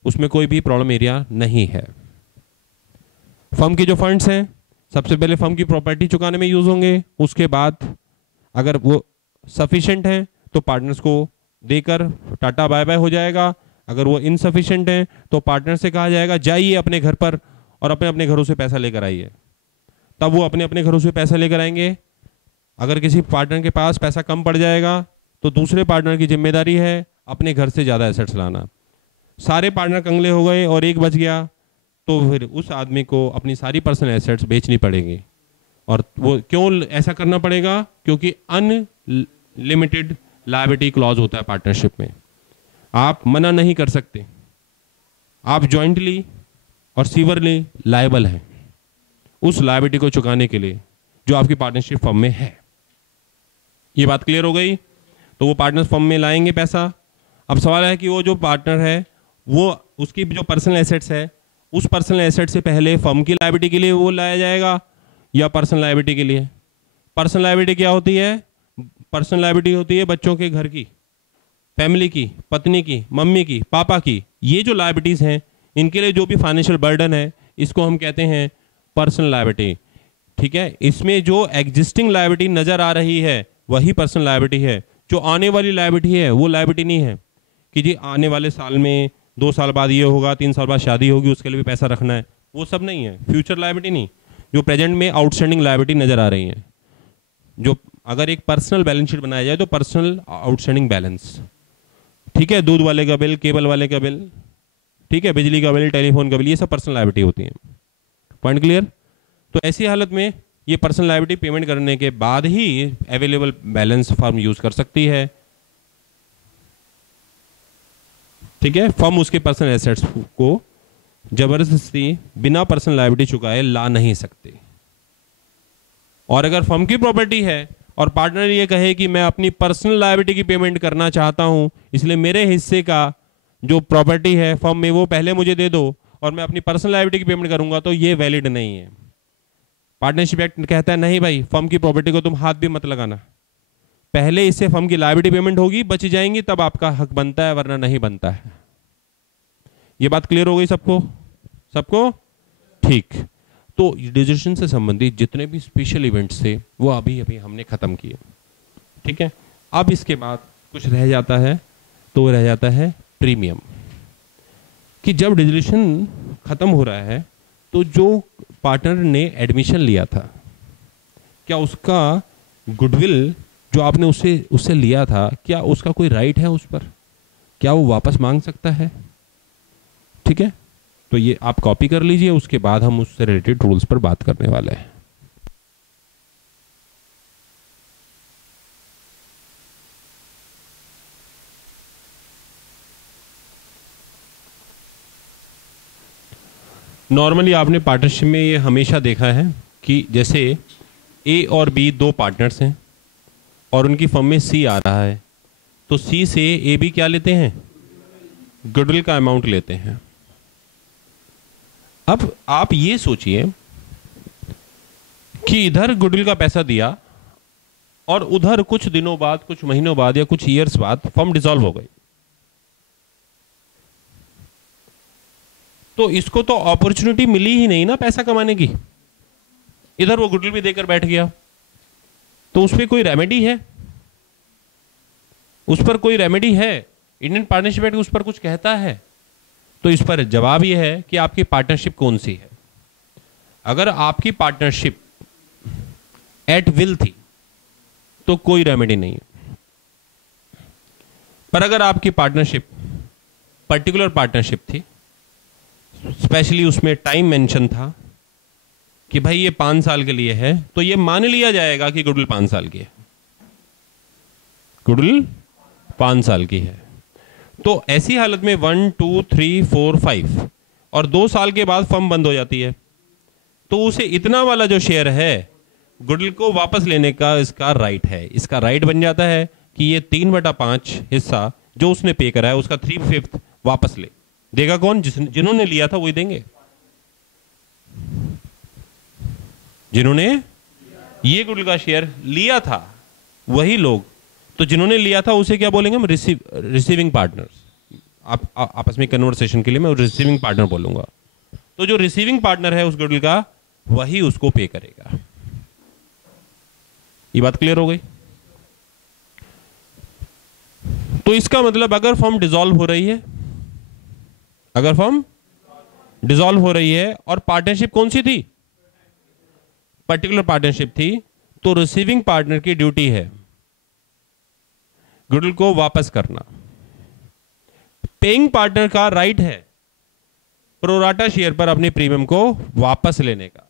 उसमें कोई भी प्रॉब्लम एरिया नहीं है। फर्म के जो फंड्स हैं सबसे पहले फर्म की प्रॉपर्टी चुकाने में यूज होंगे, उसके बाद अगर वो सफिशिएंट हैं तो पार्टनर्स को देकर टाटा बाय बाय हो जाएगा। अगर वो इनसफिशिएंट हैं तो पार्टनर से कहा जाएगा जाइए अपने घर पर और अपने अपने घरों से पैसा लेकर आइए। तब वो अपने अपने घरों से पैसा लेकर आएंगे। अगर किसी पार्टनर के पास पैसा कम पड़ जाएगा तो दूसरे पार्टनर की जिम्मेदारी है अपने घर से ज़्यादा एसेट्स लाना। सारे पार्टनर कंगले हो गए और एक बच गया, तो फिर उस आदमी को अपनी सारी पर्सनल एसेट्स बेचनी पड़ेगी। और वो क्यों ऐसा करना पड़ेगा? क्योंकि अनलिमिटेड लायबिलिटी क्लॉज होता है पार्टनरशिप में, आप मना नहीं कर सकते। आप जॉइंटली और सीवरली लायबल हैं उस लायबिलिटी को चुकाने के लिए जो आपकी पार्टनरशिप फर्म में है। ये बात क्लियर हो गई? तो वो पार्टनर फर्म में लाएंगे पैसा। अब सवाल है कि वो जो पार्टनर है वो उसकी जो पर्सनल एसेट्स है, उस पर्सनल एसेट से पहले फर्म की लायबिलिटी के लिए वो लाया जाएगा या पर्सनल लायबिलिटी के लिए? पर्सनल लायबिलिटी क्या होती है? पर्सनल लायबिलिटी होती है बच्चों के घर की, फैमिली की, पत्नी की, मम्मी की, पापा की। ये जो लायबिलिटीज हैं इनके लिए जो भी फाइनेंशियल बर्डन है इसको हम कहते हैं पर्सनल लायबिलिटी। ठीक है, इसमें जो एग्जिस्टिंग लायबिलिटी नजर आ रही है वही पर्सनल लायबिलिटी है। जो आने वाली लायबिलिटी है वो लायबिलिटी नहीं है कि जी आने वाले साल में 2 साल बाद ये होगा, 3 साल बाद शादी होगी, उसके लिए भी पैसा रखना है, वो सब नहीं है। फ्यूचर लायबिलिटी नहीं, जो प्रेजेंट में आउटस्टैंडिंग लायबिलिटी नजर आ रही है। जो अगर एक पर्सनल बैलेंस शीट बनाया जाए तो पर्सनल आउटस्टैंडिंग बैलेंस, ठीक है, दूध वाले का बिल, केबल वाले का बिल, ठीक है, बिजली का बिल, टेलीफोन का बिल, ये सब पर्सनल लायबिलिटी होती है। Point clear? तो ऐसी हालत में ये पर्सनल लायबिलिटी पेमेंट करने के बाद ही अवेलेबल बैलेंस फर्म यूज कर सकती है। ठीक है, फर्म उसके पर्सनल एसेट्स को जबरदस्ती बिना पर्सनल लायबिलिटी चुकाए ला नहीं सकते। और अगर फर्म की प्रॉपर्टी है और पार्टनर ये कहे कि मैं अपनी पर्सनल लायबिलिटी की पेमेंट करना चाहता हूं, इसलिए मेरे हिस्से का जो प्रॉपर्टी है फर्म में वो पहले मुझे दे दो और मैं अपनी पर्सनल लायबिलिटी की पेमेंट करूंगा, तो ये वैलिड नहीं है। पार्टनरशिप एक्ट कहता है नहीं भाई, फर्म की प्रॉपर्टी को तुम हाथ भी मत लगाना, पहले इससे फर्म की लायबिलिटी पेमेंट होगी, बच जाएंगी, तब आपका हक बनता है, वरना नहीं बनता है। ये बात क्लियर हो गई सबको? सबको ठीक। तो डिस्ट्रीब्यूशन से संबंधित जितने भी स्पेशल इवेंट्स थे वो अभी अभी हमने खत्म किए। ठीक है, अब इसके बाद कुछ रह जाता है, तो वो रह जाता है प्रीमियम। कि जब डिस्ट्रीब्यूशन खत्म हो रहा है तो जो पार्टनर ने एडमिशन लिया था, क्या उसका गुडविल जो आपने उससे लिया था, क्या उसका कोई राइट है उस पर? क्या वो वापस मांग सकता है? ठीक है, तो ये आप कॉपी कर लीजिए, उसके बाद हम उससे रिलेटेड रूल्स पर बात करने वाले हैं। नॉर्मली आपने पार्टनरशिप में ये हमेशा देखा है कि जैसे ए और बी 2 पार्टनर्स हैं और उनकी फर्म में सी आ रहा है, तो सी से ए बी क्या लेते हैं? गुडविल का अमाउंट लेते हैं। अब आप ये सोचिए कि इधर गुडविल का पैसा दिया और उधर कुछ दिनों बाद, कुछ महीनों बाद या कुछ ईयर्स बाद फर्म डिसॉल्व हो गई, तो इसको तो अपॉर्चुनिटी मिली ही नहीं ना पैसा कमाने की। इधर वो गुडविल भी देकर बैठ गया, तो उस पर कोई रेमेडी है? उस पर कोई रेमेडी है? इंडियन पार्टनरशिप एक्ट उस पर कुछ कहता है? तो इस पर जवाब यह है कि आपकी पार्टनरशिप कौन सी है। अगर आपकी पार्टनरशिप एट विल थी तो कोई रेमेडी नहीं है, पर अगर आपकी पार्टनरशिप पर्टिकुलर पार्टनरशिप थी, स्पेशली उसमें टाइम मेंशन था कि भाई ये 5 साल के लिए है, तो ये मान लिया जाएगा कि गुडविल 5 साल की है, गुडविल 5 साल की है। तो ऐसी हालत में 1 2 3 4 5 और 2 साल के बाद फर्म बंद हो जाती है, तो उसे इतना वाला जो शेयर है गुडविल को वापस लेने का इसका राइट है। इसका राइट बन जाता है कि ये 3/5 हिस्सा जो उसने पे करा है उसका 3/5 वापस ले देगा। कौन? जिन्होंने लिया था वही देंगे, जिन्होंने ये गुडविल का शेयर लिया था वही लोग। तो जिन्होंने लिया था उसे क्या बोलेंगे हम? Receiving partners. आप आपस में कन्वर्सेशन के लिए मैं रिसीविंग पार्टनर बोलूंगा। तो जो रिसीविंग पार्टनर है उस गुडविल का वही उसको पे करेगा। ये बात क्लियर हो गई? तो इसका मतलब अगर फर्म डिसॉल्व हो रही है, अगर फर्म डिसॉल्व हो रही है और पार्टनरशिप कौन सी थी? पर्टिकुलर पार्टनरशिप थी, तो रिसीविंग पार्टनर की ड्यूटी है गुडविल को वापस करना। पेइंग पार्टनर का राइट है प्रोराटा शेयर पर अपने प्रीमियम को वापस लेने का।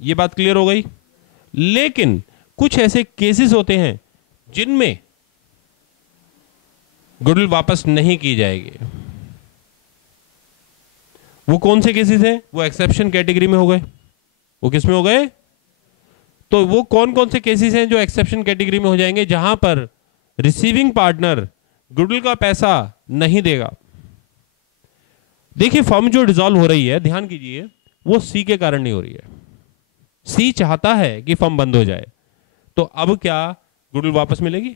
यह बात क्लियर हो गई। लेकिन कुछ ऐसे केसेस होते हैं जिनमें गुडविल वापस नहीं की जाएगी। वो कौन से केसेस हैं? वो एक्सेप्शन कैटेगरी में हो गए। वो किस में हो गए? तो वो कौन कौन से केसेस हैं जो एक्सेप्शन कैटेगरी में हो जाएंगे? जहां पर रिसीविंग पार्टनर गुडविल का पैसा नहीं देगा। देखिए, फर्म जो डिसॉल्व हो रही है, ध्यान कीजिए, वो सी के कारण नहीं हो रही है। सी चाहता है कि फर्म बंद हो जाए, तो अब क्या गुडविल वापस मिलेगी?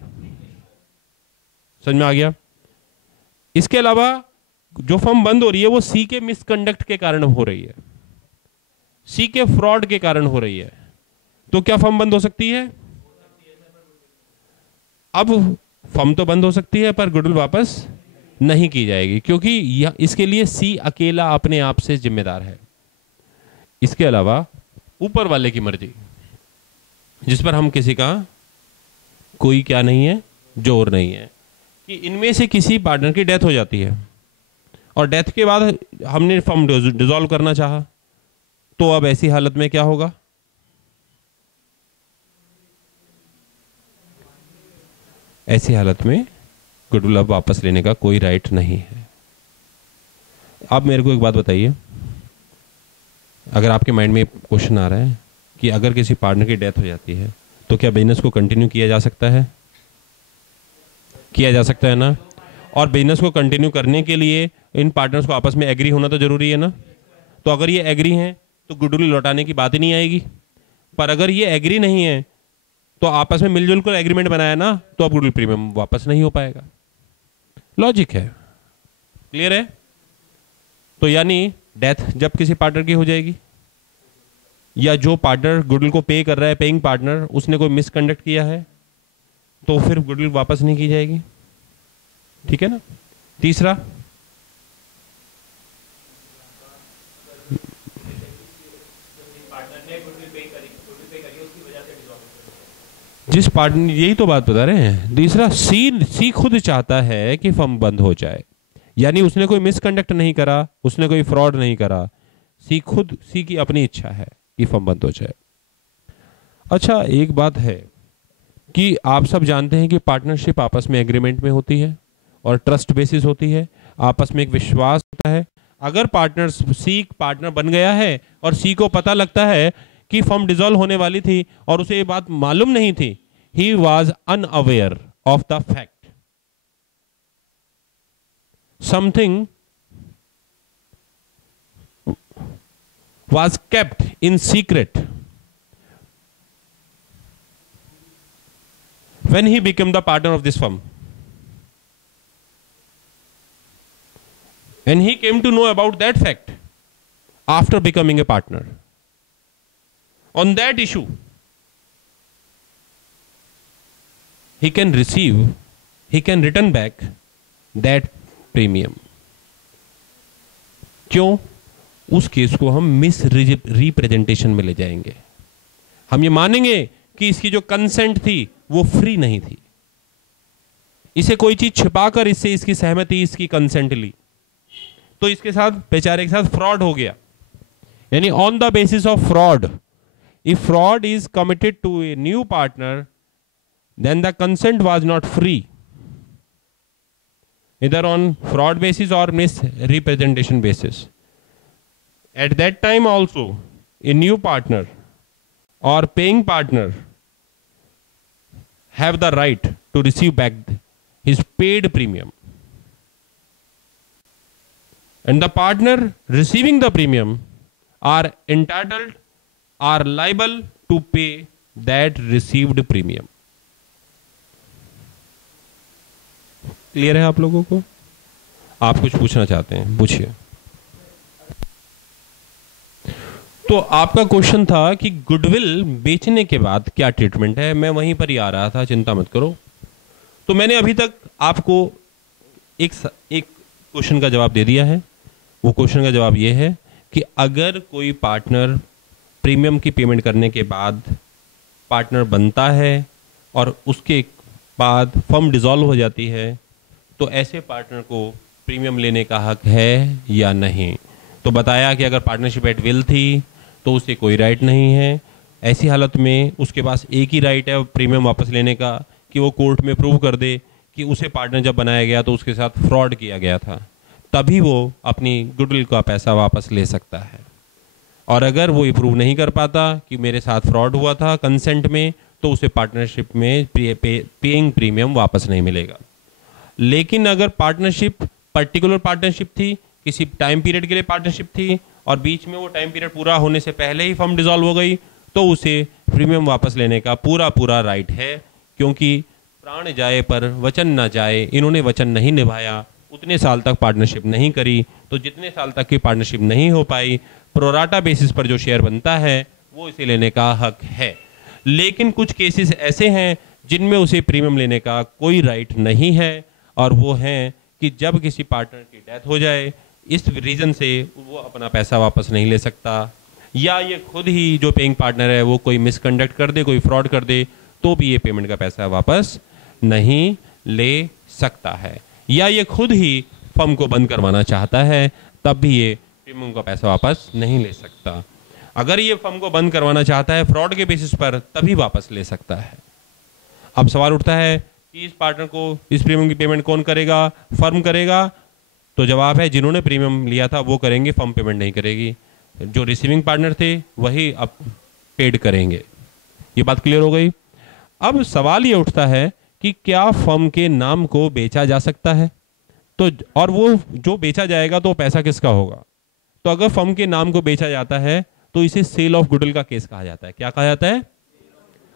समझ में आ गया? इसके अलावा जो फर्म बंद हो रही है वो सी के मिसकंडक्ट के कारण हो रही है, सी के फ्रॉड के कारण हो रही है, तो क्या फर्म बंद हो सकती है? अब फर्म तो बंद हो सकती है पर गुडविल वापस नहीं की जाएगी, क्योंकि इसके लिए सी अकेला अपने आप से जिम्मेदार है। इसके अलावा ऊपर वाले की मर्जी, जिस पर हम किसी का कोई क्या नहीं है, जोर नहीं है, कि इनमें से किसी पार्टनर की डेथ हो जाती है और डेथ के बाद हमने फर्म डिसॉल्व करना चाहा, तो अब ऐसी हालत में क्या होगा? ऐसी हालत में गुडविल अब वापस लेने का कोई राइट नहीं है। आप मेरे को एक बात बताइए, अगर आपके माइंड में क्वेश्चन आ रहा है कि अगर किसी पार्टनर की डेथ हो जाती है तो क्या बिजनेस को कंटिन्यू किया जा सकता है? किया जा सकता है ना। और बिजनेस को कंटिन्यू करने के लिए इन पार्टनर्स को आपस में एग्री होना तो जरूरी है ना। तो अगर ये एग्री हैं तो गुडविल लौटाने की बात ही नहीं आएगी। पर अगर ये एग्री नहीं है तो आपस में मिलजुल कर एग्रीमेंट बनाया ना, तो अब गुडविल प्रीमियम वापस नहीं हो पाएगा। लॉजिक है, क्लियर है? तो यानी डेथ जब किसी पार्टनर की हो जाएगी, या जो पार्टनर गुडविल को पे कर रहा है, पेइंग पार्टनर, उसने कोई मिसकंडक्ट किया है, तो फिर गुडविल वापस नहीं की जाएगी। ठीक है ना। तीसरा, जिस पार्टनर, यही तो बात बता रहे हैं। तीसरा, सी खुद चाहता है कि फर्म बंद हो जाए, यानी उसने कोई मिसकंडक्ट नहीं करा, उसने कोई फ्रॉड नहीं करा, सी की अपनी इच्छा है कि फर्म बंद हो जाए। अच्छा, एक बात है कि आप सब जानते हैं कि पार्टनरशिप आपस में एग्रीमेंट में होती है और ट्रस्ट बेसिस होती है, आपस में एक विश्वास होता है। अगर सी पार्टनर बन गया है और सी को पता लगता है कि फर्म डिसॉल्व होने वाली थी और उसे ये बात मालूम नहीं थी, he was unaware of the fact, something was kept in secret when he became the partner of this firm, and he came to know about that fact after becoming a partner. On that issue, he can return back that premium. क्यों? उस case को हम miss representation में ले जाएंगे। हम ये मानेंगे कि इसकी जो कंसेंट थी वो फ्री नहीं थी, इसे कोई चीज छिपाकर इससे इसकी सहमति, इसकी कंसेंट ली, तो इसके साथ, बेचारे के साथ फ्रॉड हो गया। यानी on the basis of fraud, if fraud is committed to a new partner, then the consent was not free, इधर ऑन फ्रॉड बेसिस और misrepresentation basis. At that time also, a new partner or paying partner have the right to receive back his paid premium. And the partner receiving the premium are entitled, are liable to pay that received premium. Clear है आप लोगों को? आप कुछ पूछना चाहते हैं, पूछिए। तो आपका क्वेश्चन था कि गुडविल बेचने के बाद क्या ट्रीटमेंट है, मैं वहीं पर ही आ रहा था, चिंता मत करो। तो मैंने अभी तक आपको एक क्वेश्चन का जवाब दे दिया है। वो क्वेश्चन का जवाब ये है कि अगर कोई पार्टनर प्रीमियम की पेमेंट करने के बाद पार्टनर बनता है और उसके बाद फर्म डिसॉल्व हो जाती है, तो ऐसे पार्टनर को प्रीमियम लेने का हक है या नहीं। तो बताया कि अगर पार्टनरशिप एट विल थी तो उसे कोई राइट नहीं है। ऐसी हालत में उसके पास एक ही राइट है प्रीमियम वापस लेने का कि वो कोर्ट में प्रूव कर दे कि उसे पार्टनर जब बनाया गया तो उसके साथ फ्रॉड किया गया था, तभी वो अपनी गुडविल का पैसा वापस ले सकता है। और अगर वो ये प्रूव नहीं कर पाता कि मेरे साथ फ्रॉड हुआ था कंसेंट में, तो उसे पार्टनरशिप में पेइंग प्रीमियम वापस नहीं मिलेगा। लेकिन अगर पार्टनरशिप पर्टिकुलर पार्टनरशिप थी, किसी टाइम पीरियड के लिए पार्टनरशिप थी और बीच में वो टाइम पीरियड पूरा होने से पहले ही फर्म डिसॉल्व हो गई, तो उसे प्रीमियम वापस लेने का पूरा राइट है, क्योंकि प्राण जाए पर वचन न जाए। इन्होंने वचन नहीं निभाया, उतने साल तक पार्टनरशिप नहीं करी, तो जितने साल तक की पार्टनरशिप नहीं हो पाई, प्रोराटा बेसिस पर जो शेयर बनता है वो इसे लेने का हक है। लेकिन कुछ केसेस ऐसे हैं जिनमें उसे प्रीमियम लेने का कोई राइट नहीं है, और वो हैं कि जब किसी पार्टनर की डेथ हो जाए, इस रीज़न से वो अपना पैसा वापस नहीं ले सकता, या ये खुद ही जो पेइंग पार्टनर है वो कोई मिसकंडक्ट कर दे, कोई फ्रॉड कर दे, तो भी ये पेमेंट का पैसा वापस नहीं ले सकता है, या ये खुद ही फर्म को बंद करवाना चाहता है, तब भी ये प्रीमियम का पैसा वापस नहीं ले सकता। अगर ये फर्म को बंद करवाना चाहता है फ्रॉड के बेसिस पर, तभी वापस ले सकता है। अब सवाल उठता है कि इस पार्टनर को इस प्रीमियम की पेमेंट कौन करेगा? फर्म करेगा? तो जवाब है जिन्होंने प्रीमियम लिया था वो करेंगे, फर्म पेमेंट नहीं करेगी। जो रिसीविंग पार्टनर थे वही अब पेड करेंगे। ये बात क्लियर हो गई। अब सवाल ये उठता है कि क्या फर्म के नाम को बेचा जा सकता है? तो और वो जो बेचा जाएगा तो पैसा किसका होगा? तो अगर फर्म के नाम को बेचा जाता है तो इसे सेल ऑफ गुडविल का केस कहा जाता है। क्या कहा जाता है?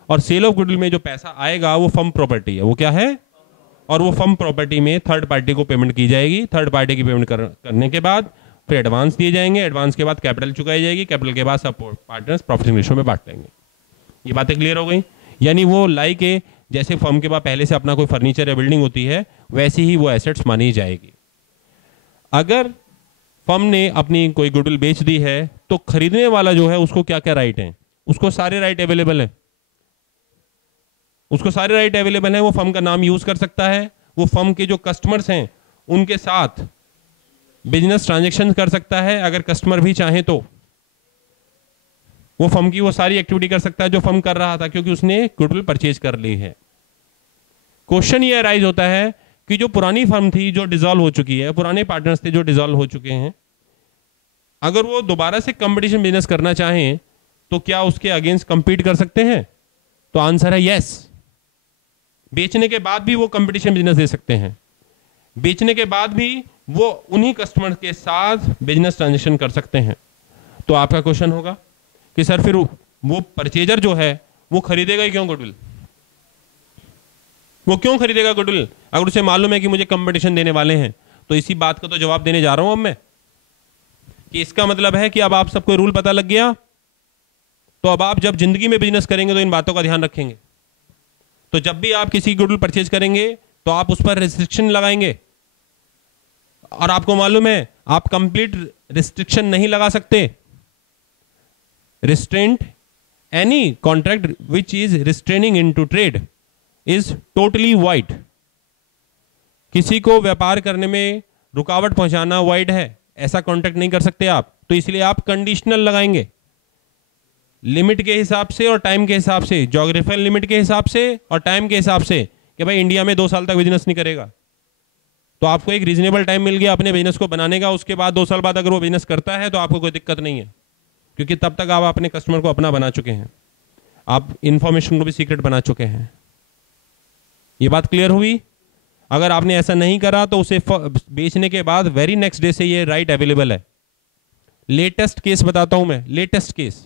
और सेल ऑफ गुडविल में जो पैसा आएगा वो फर्म प्रॉपर्टी है। वो क्या है? और वो फर्म प्रॉपर्टी में थर्ड पार्टी को पेमेंट की जाएगी। थर्ड पार्टी की पेमेंट करने के बाद फिर एडवांस दिए जाएंगे, एडवांस के बाद कैपिटल चुकाई जाएगी, कैपिटल के बाद सब पार्टनर्स प्रॉफिट रेशियो में बांट लेंगे। ये बातें क्लियर हो गई। यानी वो लाइक है जैसे फर्म के पास पहले से अपना कोई फर्नीचर या बिल्डिंग होती है, वैसी ही वो एसेट्स मानी जाएगी। अगर फर्म ने अपनी कोई गुडविल बेच दी है तो खरीदने वाला जो है उसको क्या क्या राइट है? उसको सारे राइट अवेलेबल है। उसको सारे राइट अवेलेबल है। वो फर्म का नाम यूज कर सकता है, वो फर्म के जो कस्टमर्स हैं उनके साथ बिजनेस ट्रांजैक्शन कर सकता है, अगर कस्टमर भी चाहे तो वो फर्म की वो सारी एक्टिविटी कर सकता है जो फर्म कर रहा था, क्योंकि उसने गुडविल परचेज कर ली है। क्वेश्चन ये अराइज होता है कि जो पुरानी फर्म थी जो डिसॉल्व हो चुकी है, पुराने पार्टनर्स थे जो डिसॉल्व हो चुके हैं, अगर वो दोबारा से कंपटीशन बिजनेस करना चाहें तो क्या उसके अगेंस्ट कंपीट कर सकते हैं? तो आंसर है यस। बेचने के बाद भी वो कंपटीशन बिजनेस दे सकते हैं। बेचने के बाद भी वो उन्हीं कस्टमर के साथ बिजनेस ट्रांजेक्शन कर सकते हैं। तो आपका क्वेश्चन होगा कि सर फिर वो परचेजर जो है वो खरीदेगा ही क्यों गुडविल? वो क्यों खरीदेगा गुडविल अगर उसे मालूम है कि मुझे कंपटीशन देने वाले हैं? तो इसी बात का तो जवाब देने जा रहा हूं अब मैं, कि इसका मतलब है कि अब आप सबको रूल पता लग गया, तो अब आप जब जिंदगी में बिजनेस करेंगे तो इन बातों का ध्यान रखेंगे। तो जब भी आप किसी गुडविल परचेज करेंगे तो आप उस पर रिस्ट्रिक्शन लगाएंगे, और आपको मालूम है आप कंप्लीट रिस्ट्रिक्शन नहीं लगा सकते। Restraint any contract which is restraining into trade is totally wide. किसी को व्यापार करने में रुकावट पहुंचाना वाइड है, ऐसा कॉन्ट्रैक्ट नहीं कर सकते आप। तो इसलिए आप कंडीशनल लगाएंगे, लिमिट के हिसाब से और टाइम के हिसाब से, ज्योग्राफिकल लिमिट के हिसाब से और टाइम के हिसाब से, कि भाई इंडिया में 2 साल तक बिजनेस नहीं करेगा, तो आपको एक रीजनेबल टाइम मिल गया अपने बिजनेस को बनाने का। उसके बाद 2 साल बाद अगर वो बिजनेस करता है तो आपको कोई दिक्कत नहीं है, क्योंकि तब तक आप अपने कस्टमर को अपना बना चुके हैं, आप इंफॉर्मेशन को भी सीक्रेट बना चुके हैं। ये बात क्लियर हुई? अगर आपने ऐसा नहीं करा तो उसे बेचने के बाद वेरी नेक्स्ट डे से ये राइट अवेलेबल है। लेटेस्ट केस बताता हूं मैं, लेटेस्ट केस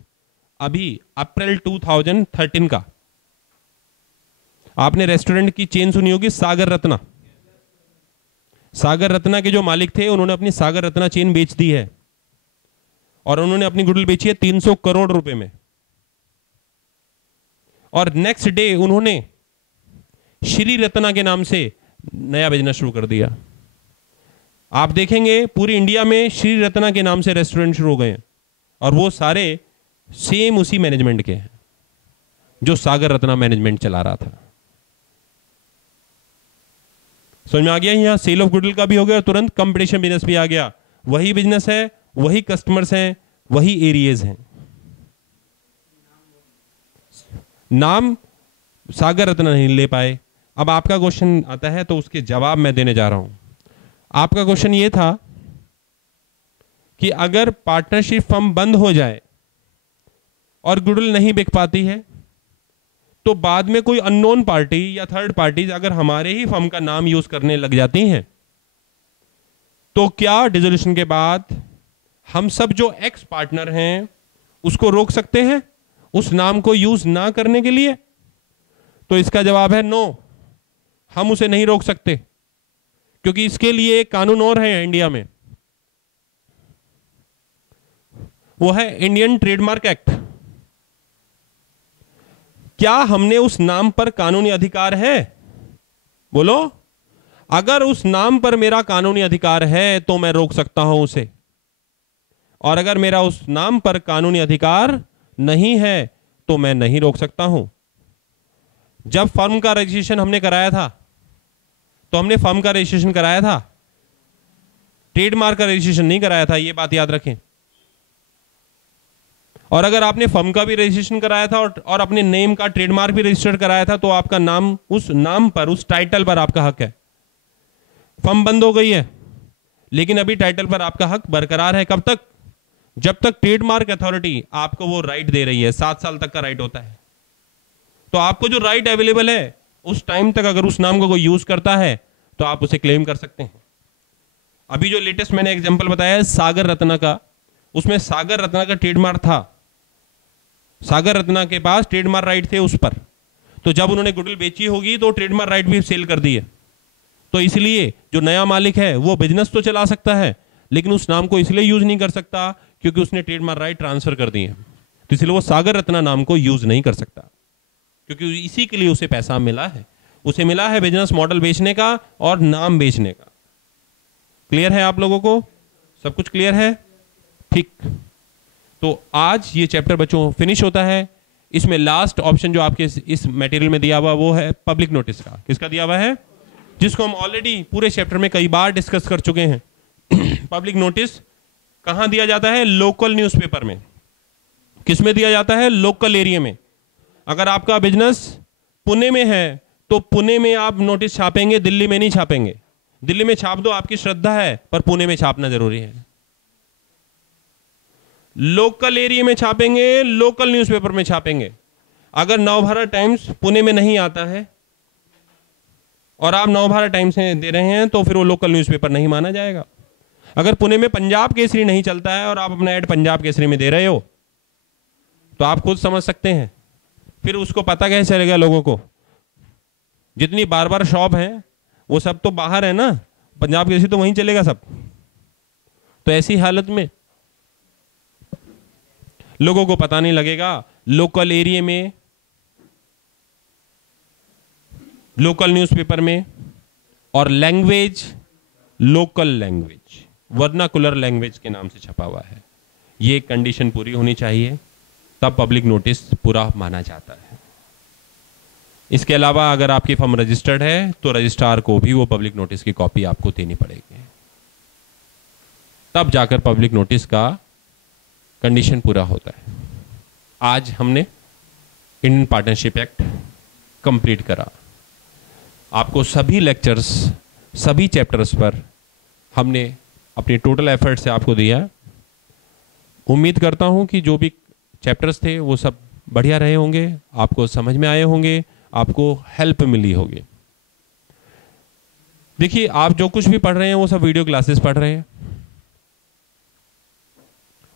अभी अप्रैल 2013 का। आपने रेस्टोरेंट की चेन सुनी होगी, सागर रत्ना। सागर रत्ना के जो मालिक थे उन्होंने अपनी सागर रत्ना चेन बेच दी है, और उन्होंने अपनी गुडविल बेची है 300 करोड़ रुपए में। और नेक्स्ट डे उन्होंने श्री रत्ना के नाम से नया बिजनेस शुरू कर दिया। आप देखेंगे पूरी इंडिया में श्री रत्ना के नाम से रेस्टोरेंट शुरू हो गए हैं, और वो सारे सेम उसी मैनेजमेंट के हैं जो सागर रत्ना मैनेजमेंट चला रहा था। समझ में आ गया? यहाँ सेल ऑफ गुडविल का भी हो गया और तुरंत कंपटीशन बिजनेस भी आ गया। वही बिजनेस है, वही कस्टमर्स हैं, वही एरियाज हैं। नाम सागर रत्ना नहीं ले पाए। अब आपका क्वेश्चन आता है तो उसके जवाब मैं देने जा रहा हूं। आपका क्वेश्चन ये था कि अगर पार्टनरशिप फर्म बंद हो जाए और गुडविल नहीं बिक पाती है, तो बाद में कोई अननोन पार्टी या थर्ड पार्टी अगर हमारे ही फर्म का नाम यूज करने लग जाती हैं, तो क्या डिसोल्यूशन के बाद हम सब जो एक्स पार्टनर हैं उसको रोक सकते हैं उस नाम को यूज ना करने के लिए? तो इसका जवाब है नो, हम उसे नहीं रोक सकते, क्योंकि इसके लिए एक कानून और है इंडिया में, वो है इंडियन ट्रेडमार्क एक्ट। क्या हमने उस नाम पर कानूनी अधिकार है? बोलो। अगर उस नाम पर मेरा कानूनी अधिकार है तो मैं रोक सकता हूं उसे, और अगर मेरा उस नाम पर कानूनी अधिकार नहीं है तो मैं नहीं रोक सकता हूं। जब फर्म का रजिस्ट्रेशन हमने कराया था तो हमने फर्म का रजिस्ट्रेशन कराया था, ट्रेडमार्क का रजिस्ट्रेशन नहीं कराया था, यह बात याद रखें। और अगर आपने फर्म का भी रजिस्ट्रेशन कराया था और अपने नेम का ट्रेडमार्क भी रजिस्टर्ड कराया था, तो आपका नाम, उस नाम पर, उस टाइटल पर आपका हक है। फर्म बंद हो गई है लेकिन अभी टाइटल पर आपका हक बरकरार है। कब तक? जब तक ट्रेडमार्क अथॉरिटी आपको वो राइट दे रही है। 7 साल तक का राइट होता है। तो आपको जो राइट अवेलेबल है उस टाइम तक अगर उस नाम को कोई यूज करता है तो आप उसे क्लेम कर सकते हैं। अभी जो लेटेस्ट मैंने एग्जांपल बताया है सागर रत्ना का, उसमें सागर रत्ना का ट्रेडमार्क था, सागर रत्ना के पास ट्रेडमार्क राइट थे उस पर। तो जब उन्होंने गुडविल बेची होगी तो ट्रेडमार्क राइट भी सेल कर दिए। तो इसलिए जो नया मालिक है वो बिजनेस तो चला सकता है लेकिन उस नाम को इसलिए यूज नहीं कर सकता क्योंकि उसने ट्रेडमार्क राइट ट्रांसफर कर दिए। तो इसलिए वो सागर रत्ना नाम को यूज नहीं कर सकता, क्योंकि इसी के लिए उसे पैसा मिला है। उसे मिला है बिजनेस मॉडल बेचने का और नाम बेचने का। क्लियर है आप लोगों को? सब कुछ क्लियर है? ठीक। तो आज ये चैप्टर बच्चों फिनिश होता है। इसमें लास्ट ऑप्शन जो आपके इस मटेरियल में दिया हुआ वो है पब्लिक नोटिस का। किसका दिया हुआ है? जिसको हम ऑलरेडी पूरे चैप्टर में कई बार डिस्कस कर चुके हैं। पब्लिक नोटिस कहां दिया जाता है? लोकल न्यूज़पेपर में। किसमें दिया जाता है? लोकल एरिया में। अगर आपका बिजनेस पुणे में है तो पुणे में आप नोटिस छापेंगे, दिल्ली में नहीं छापेंगे। दिल्ली में छाप दो, आपकी श्रद्धा है, पर पुणे में छापना जरूरी है। लोकल एरिया में छापेंगे, लोकल न्यूज़पेपर में छापेंगे। अगर नवभारत टाइम्स पुणे में नहीं आता है और आप नवभारत टाइम्स में दे रहे हैं तो फिर वो लोकल न्यूज़पेपर नहीं माना जाएगा। अगर पुणे में पंजाब केसरी नहीं चलता है और आप अपना ऐड पंजाब केसरी में दे रहे हो तो आप खुद समझ सकते हैं फिर उसको पता कैसे चलेगा लोगों को। जितनी बार बार शॉप है वो सब तो बाहर है ना, पंजाब केसरी तो वहीं चलेगा सब। तो ऐसी हालत में लोगों को पता नहीं लगेगा। लोकल एरिया में, लोकल न्यूज़पेपर में, और language local language, vernacular language के नाम से छपा हुआ है। ये कंडीशन पूरी होनी चाहिए, तब पब्लिक नोटिस पूरा माना जाता है। इसके अलावा अगर आपकी फर्म रजिस्टर्ड है तो रजिस्ट्रार को भी वो पब्लिक नोटिस की कॉपी आपको देनी पड़ेगी, तब जाकर पब्लिक नोटिस का कंडीशन पूरा होता है। आज हमने इंडियन पार्टनरशिप एक्ट कंप्लीट करा। आपको सभी लेक्चर्स, सभी चैप्टर्स पर हमने अपनी टोटल एफर्ट से आपको दिया। उम्मीद करता हूं कि जो भी चैप्टर्स थे वो सब बढ़िया रहे होंगे, आपको समझ में आए होंगे, आपको हेल्प मिली होगी। देखिए, आप जो कुछ भी पढ़ रहे हैं वो सब वीडियो क्लासेस पढ़ रहे हैं,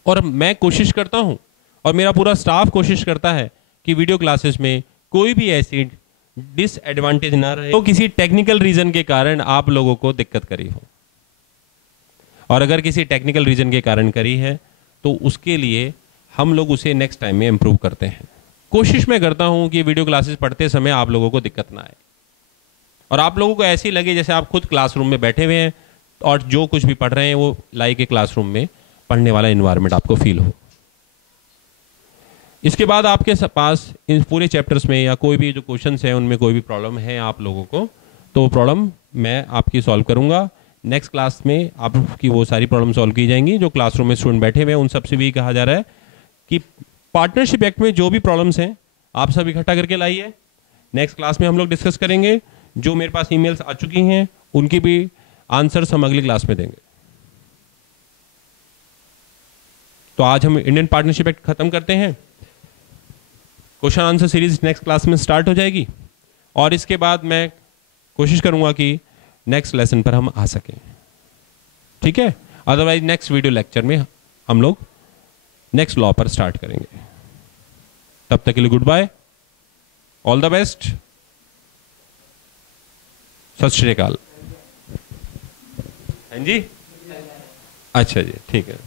और मैं कोशिश करता हूं और मेरा पूरा स्टाफ कोशिश करता है कि वीडियो क्लासेस में कोई भी ऐसी डिसएडवांटेज ना रहे तो किसी टेक्निकल रीजन के कारण आप लोगों को दिक्कत करी हो। और अगर किसी टेक्निकल रीजन के कारण करी है तो उसके लिए हम लोग उसे नेक्स्ट टाइम में इंप्रूव करते हैं। कोशिश मैं करता हूं कि वीडियो क्लासेस पढ़ते समय आप लोगों को दिक्कत ना आए और आप लोगों को ऐसी लगे जैसे आप खुद क्लासरूम में बैठे हुए हैं और जो कुछ भी पढ़ रहे हैं वो लाइक के क्लासरूम में पढ़ने वाला एनवायरनमेंट आपको फील हो। इसके बाद आपके पास इन पूरे चैप्टर्स में या कोई भी जो क्वेश्चंस हैं उनमें कोई भी प्रॉब्लम है आप लोगों को, तो प्रॉब्लम मैं आपकी सॉल्व करूंगा। नेक्स्ट क्लास में आपकी वो सारी प्रॉब्लम सॉल्व की जाएंगी जो क्लासरूम में स्टूडेंट बैठे हुए हैं। उन सबसे भी कहा जा रहा है कि पार्टनरशिप एक्ट में जो भी प्रॉब्लम्स हैं आप सब इकट्ठा करके लाइए। नेक्स्ट क्लास में हम लोग डिस्कस करेंगे। जो मेरे पास ईमेल्स आ चुकी हैं उनकी भी आंसर्स हम अगली क्लास में देंगे। तो आज हम इंडियन पार्टनरशिप एक्ट खत्म करते हैं। Question answer series next class में स्टार्ट हो जाएगी और इसके बाद मैं कोशिश करूंगा कि नेक्स्ट लेसन पर हम आ सकें, ठीक है। अदरवाइज नेक्स्ट वीडियो लेक्चर में हम लोग नेक्स्ट लॉ पर स्टार्ट करेंगे। तब तक के लिए goodbye, all the best, सत श्री अकाल। हाँ जी, अच्छा जी, ठीक है।